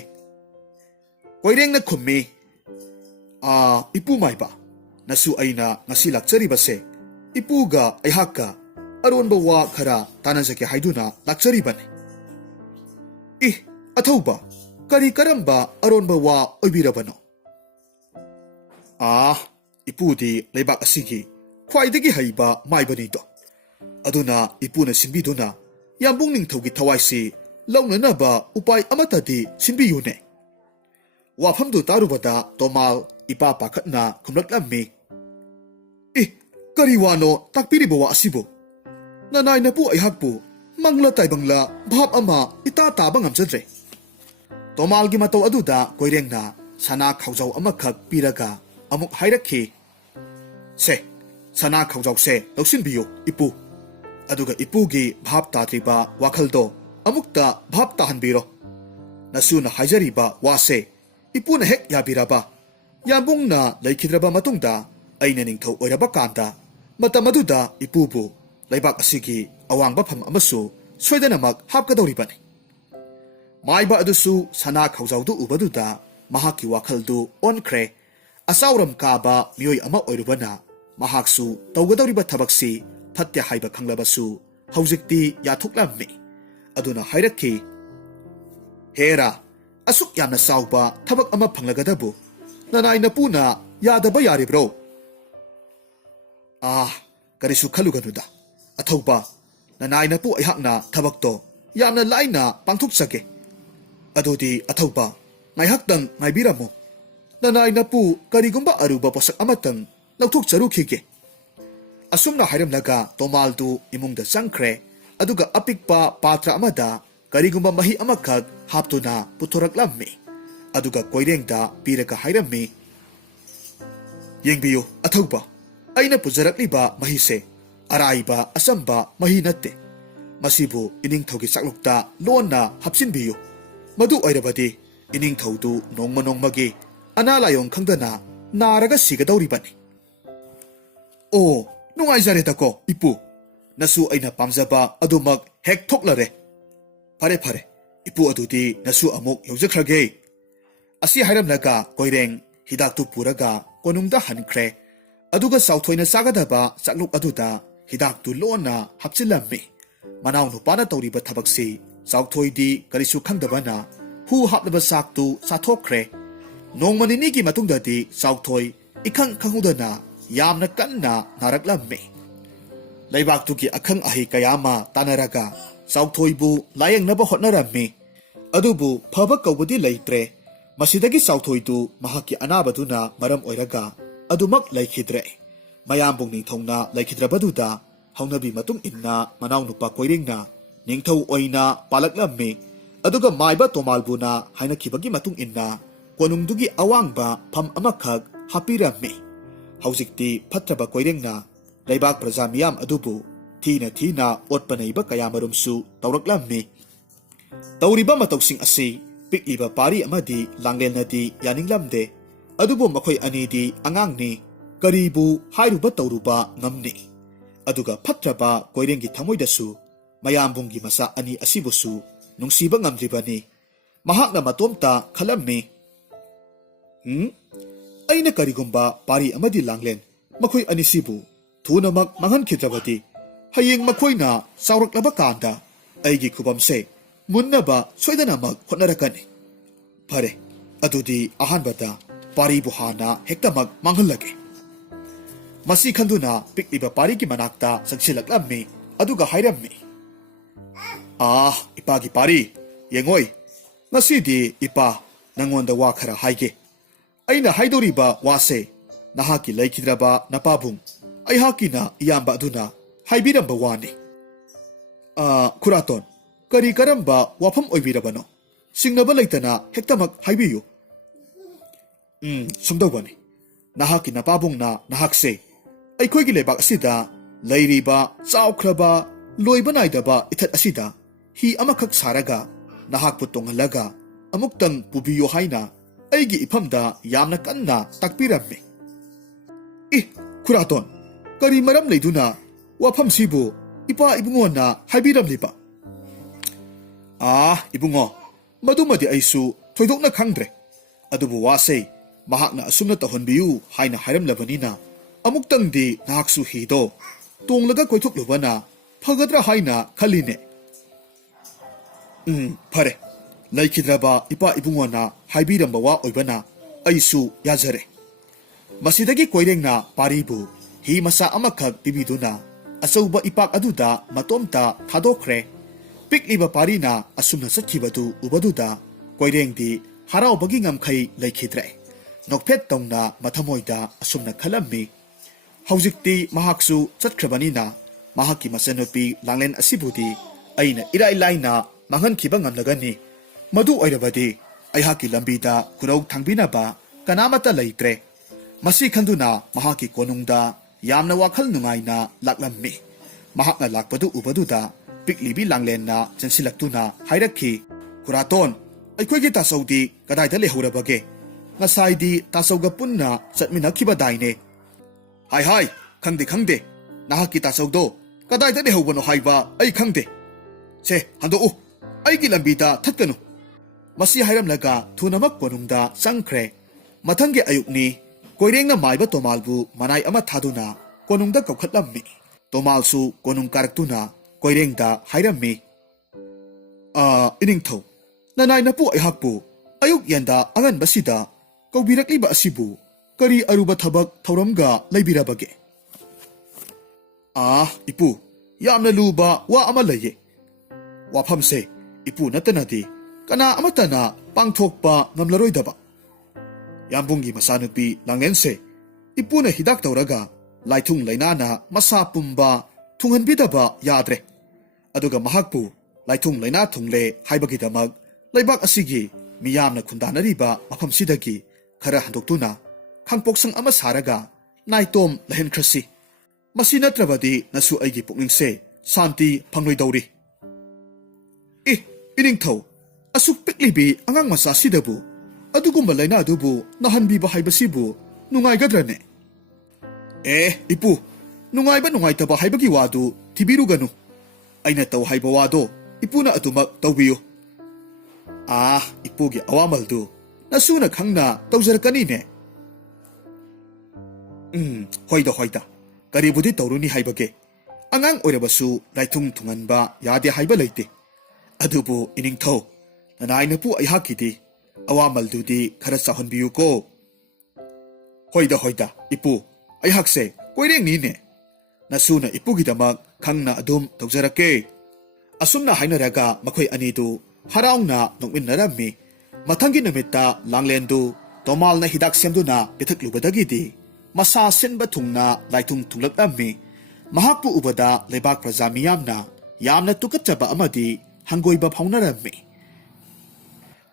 ꯀꯣꯏꯔꯦꯡꯅ ꯈꯨꯝꯃꯤ, "ꯏꯄꯨ ꯃꯥꯏꯕ, ꯅꯁꯨ ꯑꯩꯅ ꯉꯁꯤ ꯂꯥꯛꯆꯔꯤꯕꯁꯦ ꯏꯄꯨꯒ ꯑꯩꯍꯥꯛꯀ ꯑꯔꯣꯟꯕ ꯋꯥ ꯈꯔ ꯇꯥꯟꯅꯖꯒꯦ ꯍꯥꯏꯗꯨꯅ ꯂꯥꯛꯆꯔꯤꯕꯅꯤ." "ꯑꯊꯧꯕ, ꯀꯔꯤ ꯀꯔꯝꯕ ꯑꯔꯣꯟꯕ ꯋꯥ ꯑꯣꯏꯕꯤꯔꯕꯅꯣ?" "ꯏꯄꯨꯗꯤ ꯂꯩꯕꯥꯛ ꯑꯁꯤꯒꯤ ꯈ꯭ꯋꯥꯏꯗꯒꯤ ꯍꯩꯕ ꯃꯥꯏꯕꯅꯤꯗꯣ꯫ ꯑꯗꯨꯅ ꯏꯄꯨꯅ ꯁꯤꯟꯕꯤꯗꯨꯅ ꯌꯥꯝꯕꯨꯡ ꯅꯤꯡꯊꯧꯒꯤ ꯊꯋꯥꯏꯁꯤ ꯂꯧꯅꯅꯕ ꯎꯄꯥꯏ ꯑꯃꯠꯇꯗꯤ ꯁꯤꯟꯕꯤꯌꯨꯅꯦ." ꯋꯥꯐꯝꯗꯨ ꯇꯥꯔꯨꯕꯗ ꯇꯣꯃꯥꯜ ꯏꯄꯥ ꯄꯥꯈꯠꯅ ꯈꯨꯝꯂꯛꯂꯝꯃꯤ, "ꯀꯔꯤ ꯋꯥꯅꯣ ꯇꯥꯛꯄꯤꯔꯤꯕ ꯋꯥ ꯑꯁꯤꯕꯨ? ꯅꯅꯥꯏꯅꯄꯨ ꯑꯩꯍꯥꯛꯄꯨ ꯃꯪꯂ ꯇꯥꯏꯕꯪꯂ ꯚꯥꯞ ꯑꯃ ꯏꯇꯥ ꯇꯥꯕ ꯉꯝꯖꯗ꯭ꯔꯦ." ꯇꯣꯃꯥꯜꯒꯤ ꯃꯇꯧ ꯑꯗꯨꯗ ꯀꯣꯏꯔꯦꯡꯅ ꯁꯅꯥ ꯈꯥꯎꯖꯥꯎ ꯑꯃꯈꯛ ꯄꯤꯔꯒ ꯑꯃꯨꯛ ꯍꯥꯏꯔꯛꯈꯤ, "ꯁꯦ, ꯁꯅꯥ ꯈꯥꯎꯖꯥꯎꯁꯦ ꯂꯧꯁꯤꯟꯕꯤꯌꯨ ꯏꯄꯨ꯫ ꯑꯗꯨꯒ ꯏꯄꯨꯒꯤ ꯚꯥꯞ ꯇꯥꯗ꯭ꯔꯤꯕ ꯋꯥꯈꯜꯗꯣ ꯑꯃꯨꯛꯇ ꯚꯥꯞ ꯇꯥꯍꯟꯕꯤꯔꯣ꯫ ꯅꯁꯨꯅ ꯍꯥꯏꯖꯔꯤꯕ ꯋꯥꯁꯦ ꯏꯄꯨꯅ ꯍꯦꯛ ꯌꯥꯕꯤꯔꯕ, ꯌꯥꯝꯕꯨꯡꯅ ꯂꯩꯈꯤꯗ꯭ꯔꯕ ꯃꯇꯨꯡꯗ ꯑꯩꯅ ꯅꯤꯡꯊꯧ ꯑꯣꯏꯔꯕ ꯀꯥꯟꯗ ꯃꯇꯝ ꯑꯗꯨꯗ ꯏꯄꯨꯕꯨ ꯂꯩꯕꯥꯛ ꯑꯁꯤꯒꯤ ꯑꯋꯥꯡꯕ ꯐꯝ ꯑꯃꯁꯨ ꯁꯣꯏꯗꯅꯃꯛ ꯍꯥꯞꯀꯗꯧꯔꯤꯕꯅꯤ." ꯃꯥꯏꯕ ꯑꯗꯨꯁꯨ ꯁꯅꯥ ꯈꯥꯎꯖꯥꯎꯗꯨ ꯎꯕꯗꯨꯗ ꯃꯍꯥꯛꯀꯤ ꯋꯥꯈꯜꯗꯨ ꯑꯣꯟꯈ꯭ꯔꯦ꯫ ꯑꯆꯥꯎꯔꯝ ꯀꯥꯕ ꯃꯤꯑꯣꯏ ꯑꯃ ꯑꯣꯏꯔꯨꯕꯅ ꯃꯍꯥꯛꯁꯨ ꯇꯧꯒꯗꯧꯔꯤꯕ ꯊꯕꯛꯁꯤ ꯐꯠꯇꯦ ꯍꯥꯏꯕ ꯈꯪꯂꯕꯁꯨ ꯍꯧꯖꯤꯛꯇꯤ ꯌꯥꯊꯣꯛꯂꯝꯃꯤ꯫ ꯑꯗꯨꯅ ꯍꯥꯏꯔꯛꯈꯤ, "ꯍꯦꯔꯥ, ꯑꯁꯨꯛ ꯌꯥꯝꯅ ꯆꯥꯎꯕ ꯊꯕꯛ ꯑꯃ ꯐꯪꯂꯒꯗꯕꯨ ꯅꯅꯥꯏ ꯅꯄꯨꯅ ꯌꯥꯗꯕ ꯌꯥꯔꯤꯕ꯭ꯔꯣ?" "ꯀꯔꯤꯁꯨ ꯈꯜꯂꯨꯒꯅꯨꯗ ꯑꯊꯧꯕ, ꯅꯅꯥꯏ ꯅꯄꯨ ꯑꯩꯍꯥꯛꯅ ꯊꯕꯛꯇꯣ ꯌꯥꯝꯅ ꯂꯥꯏꯅ ꯄꯥꯡꯊꯣꯛꯆꯒꯦ꯫ ꯑꯗꯨꯗꯤ ꯑꯊꯧꯕ, ꯉꯥꯏꯍꯥꯛꯇꯪ ꯉꯥꯏꯕꯤꯔꯝꯃꯨ꯫ ꯅꯅꯥꯏ ꯅꯄꯨ ꯀꯔꯤꯒꯨꯝꯕ ꯑꯔꯨꯕ ꯄꯣꯠꯁꯛ ꯑꯃꯇꯪ ꯂꯧꯊꯣꯛꯆꯔꯨꯈꯤꯒꯦ." ꯑꯁꯨꯝꯅ ꯍꯥꯏꯔꯝꯂꯒ ꯇꯣꯃꯥꯜꯗꯨ ꯏꯃꯨꯡꯗ ꯆꯪꯈ꯭ꯔꯦ꯫ ꯑꯗꯨꯒ ꯑꯄꯤꯛꯄ ꯄꯥꯇ꯭ꯔ ꯑꯃꯗ ꯀꯔꯤꯒꯨꯝꯕ ꯃꯍꯤ ꯑꯃꯈꯛ ꯍꯥꯞꯇꯨꯅ ꯄꯨꯊꯣꯔꯛꯂꯝꯃꯤ꯫ ꯑꯗꯨꯒ ꯀꯣꯏꯔꯦꯡꯗ ꯄꯤꯔꯒ ꯍꯥꯏꯔꯝꯃꯤ, "ꯌꯦꯡꯕꯤꯌꯨ ꯑꯊꯧꯕ, ꯑꯩꯅ ꯄꯨꯖꯔꯛꯂꯤꯕ ꯃꯍꯤꯁꯦ ꯑꯔꯥꯏꯕ ꯑꯆꯝꯕ ꯃꯍꯤ ꯅꯠꯇꯦ꯫ ꯃꯁꯤꯕꯨ ꯏꯅꯤꯡꯊꯧꯒꯤ ꯆꯥꯛꯂꯨꯛꯇ ꯂꯣꯟꯅ ꯍꯥꯞꯆꯤꯟꯕꯤꯌꯨ꯫ ꯃꯗꯨ ꯑꯣꯏꯔꯕꯗꯤ ꯏꯅꯤꯡꯊꯧꯗꯨ ꯅꯣꯡꯃ ꯅꯣꯡꯃꯒꯤ ꯑꯅꯥ ꯂꯥꯏꯌꯣꯡ ꯈꯪꯗꯅ ꯅꯥꯔꯒ ꯁꯤꯒꯗꯧꯔꯤꯕꯅꯤ." "ꯅꯨꯡꯉꯥꯏꯖꯔꯦꯗꯀꯣ ꯏꯄꯨ, ꯅꯁꯨ ꯑꯩꯅ ꯄꯥꯝꯖꯕ ꯑꯗꯨꯃꯛ ꯍꯦꯛ ꯊꯣꯛꯂꯔꯦ꯫ ꯐꯔꯦ ꯐꯔꯦ, ꯏꯄꯨ ꯑꯗꯨꯗꯤ ꯅꯁꯨ ꯑꯃꯨꯛ ꯌꯧꯖꯈ꯭ꯔꯒꯦ." ꯑꯁꯤ ꯍꯥꯏꯔꯝꯂꯒ ꯀꯣꯏꯔꯦꯡ ꯍꯤꯗꯥꯛꯇꯨ ꯄꯨꯔꯒ ꯀꯣꯅꯨꯡꯗ ꯍꯟꯈ꯭ꯔꯦ꯫ ꯑꯗꯨꯒ ꯆꯥꯎꯊꯣꯏꯅ ꯆꯥꯒꯗꯕ ꯆꯥꯛꯂꯨꯛ ꯑꯗꯨꯗ ꯍꯤꯗꯥꯛꯇꯨ ꯂꯣꯟꯅ ꯍꯥꯞꯆꯤꯜꯂꯝꯃꯤ꯫ ꯃꯅꯥꯎ ꯅꯨꯄꯥꯅ ꯇꯧꯔꯤꯕ ꯊꯕꯛꯁꯤ ꯆꯥꯎꯊꯣꯏꯗꯤ ꯀꯔꯤꯁꯨ ꯈꯪꯗꯕꯅ ꯍꯨ ꯍꯥꯞꯂꯕ ꯆꯥꯛꯇꯨ ꯆꯥꯊꯣꯛꯈ꯭ꯔꯦ꯫ ꯅꯣꯡꯃ ꯅꯤꯅꯤꯒꯤ ꯃꯇꯨꯡꯗꯗꯤ ꯆꯥꯎꯊꯣꯏ ꯏꯈꯪ ꯈꯪꯍꯧꯗꯅ ꯌꯥꯝꯅ ꯀꯟꯅ ꯅꯥꯔꯛꯂꯝꯃꯤ꯫ ꯂꯩꯕꯥꯛꯇꯨꯒꯤ ꯑꯈꯪ ꯑꯍꯩ ꯀꯌꯥ ꯑꯃ ꯇꯥꯟꯅꯔꯒ ꯆꯥꯎꯊꯣꯏꯕꯨ ꯂꯥꯌꯦꯡꯅꯕ ꯍꯣꯠꯅꯔꯝꯃꯤ꯫ ꯑꯗꯨꯕꯨ ꯐꯕ ꯀꯧꯕꯗꯤ ꯂꯩꯇ꯭ꯔꯦ꯫ ꯃꯁꯤꯗꯒꯤ ꯆꯥꯎꯊꯣꯏꯗꯨ ꯃꯍꯥꯛꯀꯤ ꯑꯅꯥꯕꯗꯨꯅ ꯃꯔꯝ ꯑꯣꯏꯔꯒ ꯑꯗꯨꯃꯛ ꯂꯩꯈꯤꯗ꯭ꯔꯦ꯫ mayambong ningthongna laikhidrabaduda haunabi matung inna manaw nupa koirengna ningthau oina palaklammi aduga maiba tomalbuna hainakhibagi matung inna konungdugi awangba pham amakhak hapirammi haujikti phatraba koirengna leibak praja miyam adubu thina otpanaiba kayamarumsu tauraklammi tawriba matawsing asi pikiba pari amadi langlelnadi yaninglamde adubu makhoi anidi angangni karibu hairuba tawruba ngamni aduga phatraba koirengi thamoidasu mayambunggi masa ani asibusu nungsiba ngamdribani mahakna matomta khalammi aina karigumba pari amadi langlen makhoi anisibu thunamak manghankhidravadi hayeng makhoina sauraklaba kanda aigi khubamse munnaba soidanamak hotnarakani phare adudi ahanbada pari buhana hektamak manghalage masi khanduna pikiba pari ki manakta saksilaklammi aduga hairammi ipagi pari yengoi ngasidi ipa nangonda wa khara haige aina haidoriba wase nahaki laikhidraba napabung aihakina iyamba aduna haibiramba wani khuraton kari karamba wafam oibirabano singnaba laitana hektamak haibiyu sumdawani nahaki napabungna nahakse aikhoigi lebak asida lairiba chawkhraba loiba naidaba ithat asida hi amakhak saraga nahak putongalaga amuktang pubiyo haina aigi iphamda yamna kanna takpiramme khuraton kari maram leiduna wafam sibu ipa ibungona haibiramliba ibungo madumadi aisu thoidokna khangdre adubu wase mahakna asumna tahonbiyu haina hairamlabanina amuktangdi nahaksu hido tonglaga koithoklubana phagadra haina khaline phare laikhidraba ipa ibungona haibiramba wa oibana aisu yajare masidagi koirengna paribu hi masa amakhak pibiduna asauba ipak aduda matomta thadokre pikliba parina asumna sakhibadu ubaduda koirengdi haraubagi ngamkhai laikhidre nokphet tongna mathamoida asumna khalammi haujikti mahaksu chatkhrabanina mahaki masanopi langlen asibudi aina irai laina mangan khiba ngamlagani madu oirabadi aihaki lambida kurau thangbinaba kanamata leitre masi khanduna mahaki konungda yamna wakhal nungaina laklammi mahakna lakpadu ubaduda piklibi langlenna chansilaktuna hairakhi khuraton aikhoigi tasaudi kadaida lehorabage ngasaidi tasauga punna chatminakhiba daine hai khangde nahaki tasaudo kadaida lehobano haiba ai khangde se hando aigi lambida thatkanu masi hairamlaga thunamak konungda sangkhre mathangge ayukni koirengna maiba tomalbu manai ama thaduna konungda kaukhatlammi tomalsu konung karaktuna koirengda hairammi iningthau nanai napu aihakpu ayuk yanda angan basida kaubirakliba asibu kari aruba thabak thauramga leibirabage ipu yamna luba wa ama laye wafamse ipu natanadi kana amatana pangthokpa ngamlaroidaba yambungi masanupi langlense ipuna hidak tawraga laithung lainana masa pumba thunghanbidaba yadre aduga mahakpu laithung laina thungle haibagidamak laibak asigi miyamna khundanariba mafamsidagi khara handoktuna khangpoksang ama saraga naitom lahenkrasi masi natrabadi nasu aigi pukningse santi phangloidawri iningthau asuk piklibi angang masa sidabu adugumba laina adubu nahanbiba haibasibu nungaigadrane ipu nungaitaba haibagi wadu thibiruganu aina taw haiba wado ipuna atumak tawbiyu ipugi awamaldu nasuna khangna tawjarkanine hoida karibudi tawruni haibage angang oirabasu laithung thunganba yade haiba leite adubu iningthau nanainapu aihakidi awamaldudi khara chahonbiyu ko hoida ipu aihakse koirengni nasuna ipugidamak khangna adum tawjarake asumna hainaraga makhoi anidu haraungna nokminnarammi mathangi namitta langlendu tomalna hidak semduna pithaklubadagidi masa sinba thungna laitung thunglaklammi mahakpu ubada lebak praja miyamna yamna tukatjaba amadi hangoiba phaunarammi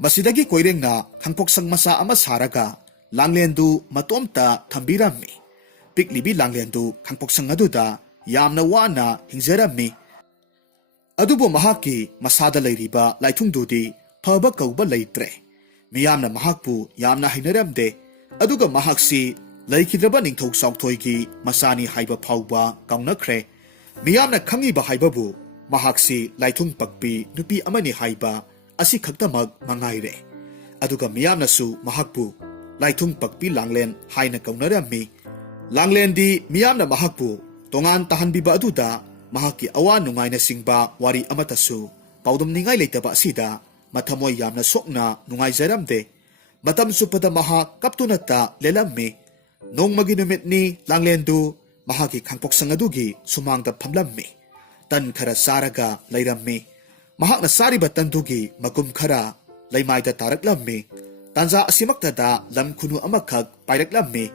masidagi koirengna khangpoksang masa ama saraga langlendu matomta thambirammi piklibi langlendu khangpoksang aduda yamna wana hingjarammi adubo mahaki masada leiriba laithungdudi phaba kauba leitre miyamna mahakpu yamna hainaramde aduga mahaksi leikidraba ningthau saukthoi masani haiba phauba kaunakre miyamna khangiba haibabu mahaksi laithung pakpi nupi amani haiba asi khaktamak mangaire aduga miyamna su mahakpu laithung pakpi langlen haina kaunarammi langlen di miyamna mahakpu tongan tahanbiba aduda mahaki awa nungaina singba wari amatasu paudum ningai leitaba asida mathamoy yamna sokna nungai jaramde matam supada maha kaptunata lelammi nongmagi numit ni langlendu mahaki khangpoksang adugi sumangda phamlammi tan khara saraga leirammi mahakna sariba tandugi makum khara leimaida taraklammi tanja asimaktada lam khunu amakhak pairaklammi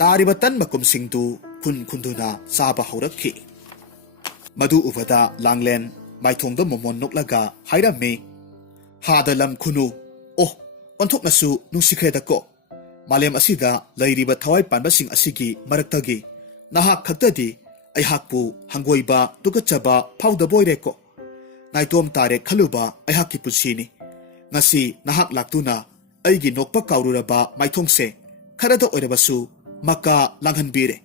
tariba tan makum singdu khun khunduna saba haurakhi madu ubada langlen maithongda momon noklaga hairammi hada lam khunu oh onthoknasu nungsikredako malem asida leiriba thawai panbasing asigi maraktagi nahak khaktadi aihakpu hangoiba tukachaba phauda boireko naitom tare khaluba aihakki pusini ngasi nahak laktuna aigi nokpa kaururaba maithongse kharada oirabasu maka langhanbire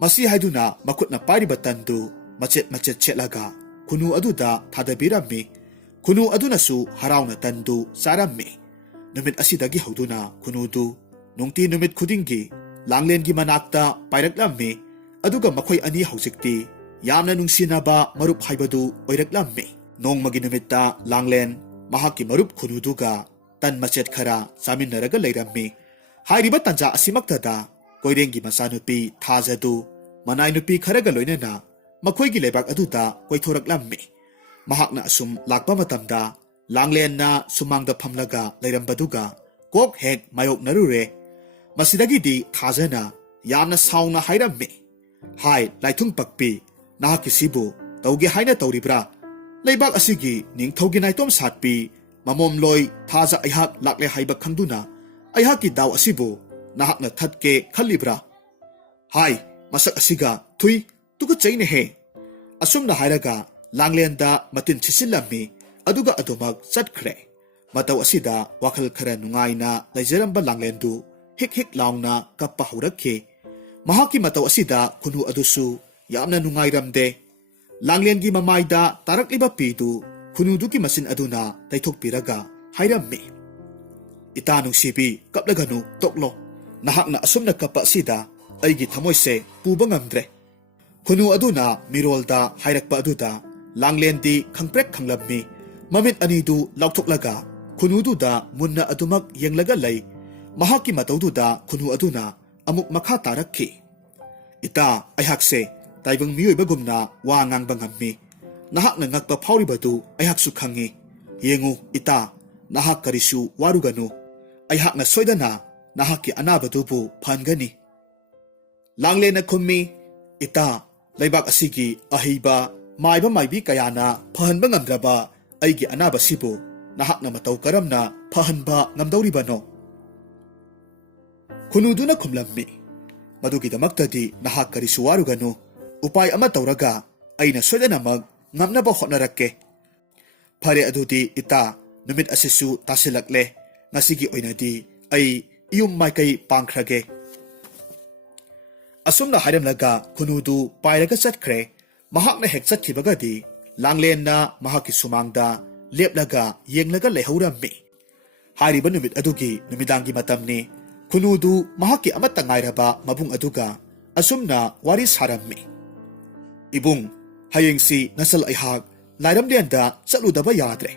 masi haiduna makutna pariba tandu machet machet chetlaga khunu aduda thadabirammi khunu adunasu harauna tandu sarammi numit asidagi hauduna khunudu nungti numit khudingi langlengi manakta pairaklammi aduga makhoi ani haujikti yamna nungsinaba marup haibadu oiraklammi nongmagi numitta langlen mahaki marup khunuduga tan machet khara saminaraga leirammi hairiba tanja asimaktada koirengi masanupi thajadu manai nupi kharaga loinena makhoigi lebak aduda koithoraklammi mahakna asum lakpa matamda langlen na sumangda phamlaga leirambaduga kok hek mayok narure masidagi di thajana yamna sauna hairammi hai laithung pakpi nahaki sibu tauge haina tauribra leibak asigi ningthogi naitom satpi mamom loi thaja aihak lakle haiba khangduna aihaki daw asibu nahakna thatke khalibra hai masak asiga thui tuka chaine he asumna hairaga langlenda matin chisillammi aduga adumak chatkre matau asida wakhal khara nungaina leijaramba langlendu hik hik launa kappa hurakhe mahaki matau asida khunu adusu yamna nungairamde langlengi mamaida tarakliba pidu khunuduki masin aduna taithokpiraga hairammi ita nungsibi kaplaganu toklo nahakna asumna kappa asida aigi thamoise puba ngamdre khunu aduna mirolda hairakpa aduda langlendi khangprek khanglammi mamit anidu lauthoklaga khunududa munna adumak yenglaga lei mahaki mataududa khunu aduna amuk makha tarakhi ita aihakse taibang miyoibagumna wa ngang bangammi nahakna ngakpa phauribadu aihaksu khangi yengu ita nahak karisu waruganu aihakna soidana nahaki anabadubu phangani langlena khummi ita leibak asigi ahiba maiba maibi kayana phanba ngamdraba aigi anaba sibu nahakna matau karamna phahanba ngamdauribano khunuduna khumlammi madugidamaktadi nahak karisu waruganu upai ama tauraga aina soidanamak ngamnaba hotnarakke phare adudi ita numit asisu tasilakle ngasigi oinadi ai iyum maikai pangkhrage asumna hairamlaga khunudu pairaga chatkre mahakna hek chatkibagadi langlenna mahaki sumangda leplaga yenglaga lehaurammi hariba numit adugi numidangi matamni khunudu mahaki amata ngairaba mabung aduga asumna wari sarammi ibung hayengsi nasal aihak lairamlianda chaludaba yadre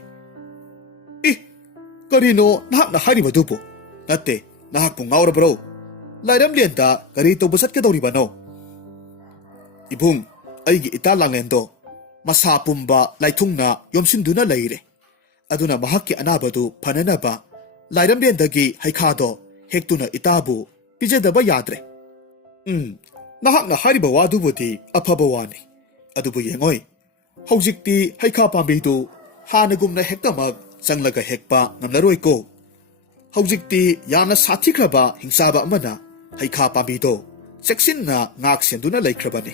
karino nahakna haribadubu natte nahakpu ngaurabro lairamlianda kari tobasat kadoribano ibung aigi ita langlendo masa pumba laithungna yomsinduna leire aduna mahakki anabadu phananaba lairamliandagi haikhado hektuna itabu pijadaba yadre ꯅꯍꯥꯛꯅ ꯍꯥꯏꯔꯤꯕ ꯋꯥꯗꯨꯕꯨꯗꯤ ꯑꯐꯕ ꯋꯥꯅꯤ ꯑꯗꯨꯕꯨ ꯌꯦꯡꯉꯣꯏ ꯍꯧꯖꯤꯛꯇꯤ ꯍꯩꯈꯥ ꯄꯥꯝꯕꯤꯗꯨ ꯍꯥꯟꯅꯒꯨꯝꯅ ꯍꯦꯛꯇꯃꯛ ꯆꯪꯂꯒ ꯍꯦꯛꯄ ꯉꯝꯂꯔꯣꯏꯀꯣ ꯍꯧꯖꯤꯛꯇꯤ ꯌꯥꯝꯅ ꯁꯥꯊꯤꯈ꯭ꯔꯕ ꯍꯤꯡꯆꯥꯕ ꯑꯃꯅ ꯍꯩꯈꯥ ꯄꯥꯝꯕꯤꯗꯣ ꯆꯦꯛꯁꯤꯟꯅ ꯉꯥꯛ ꯁꯦꯟꯗꯨꯅ ꯂꯩꯈ꯭ꯔꯕꯅꯤ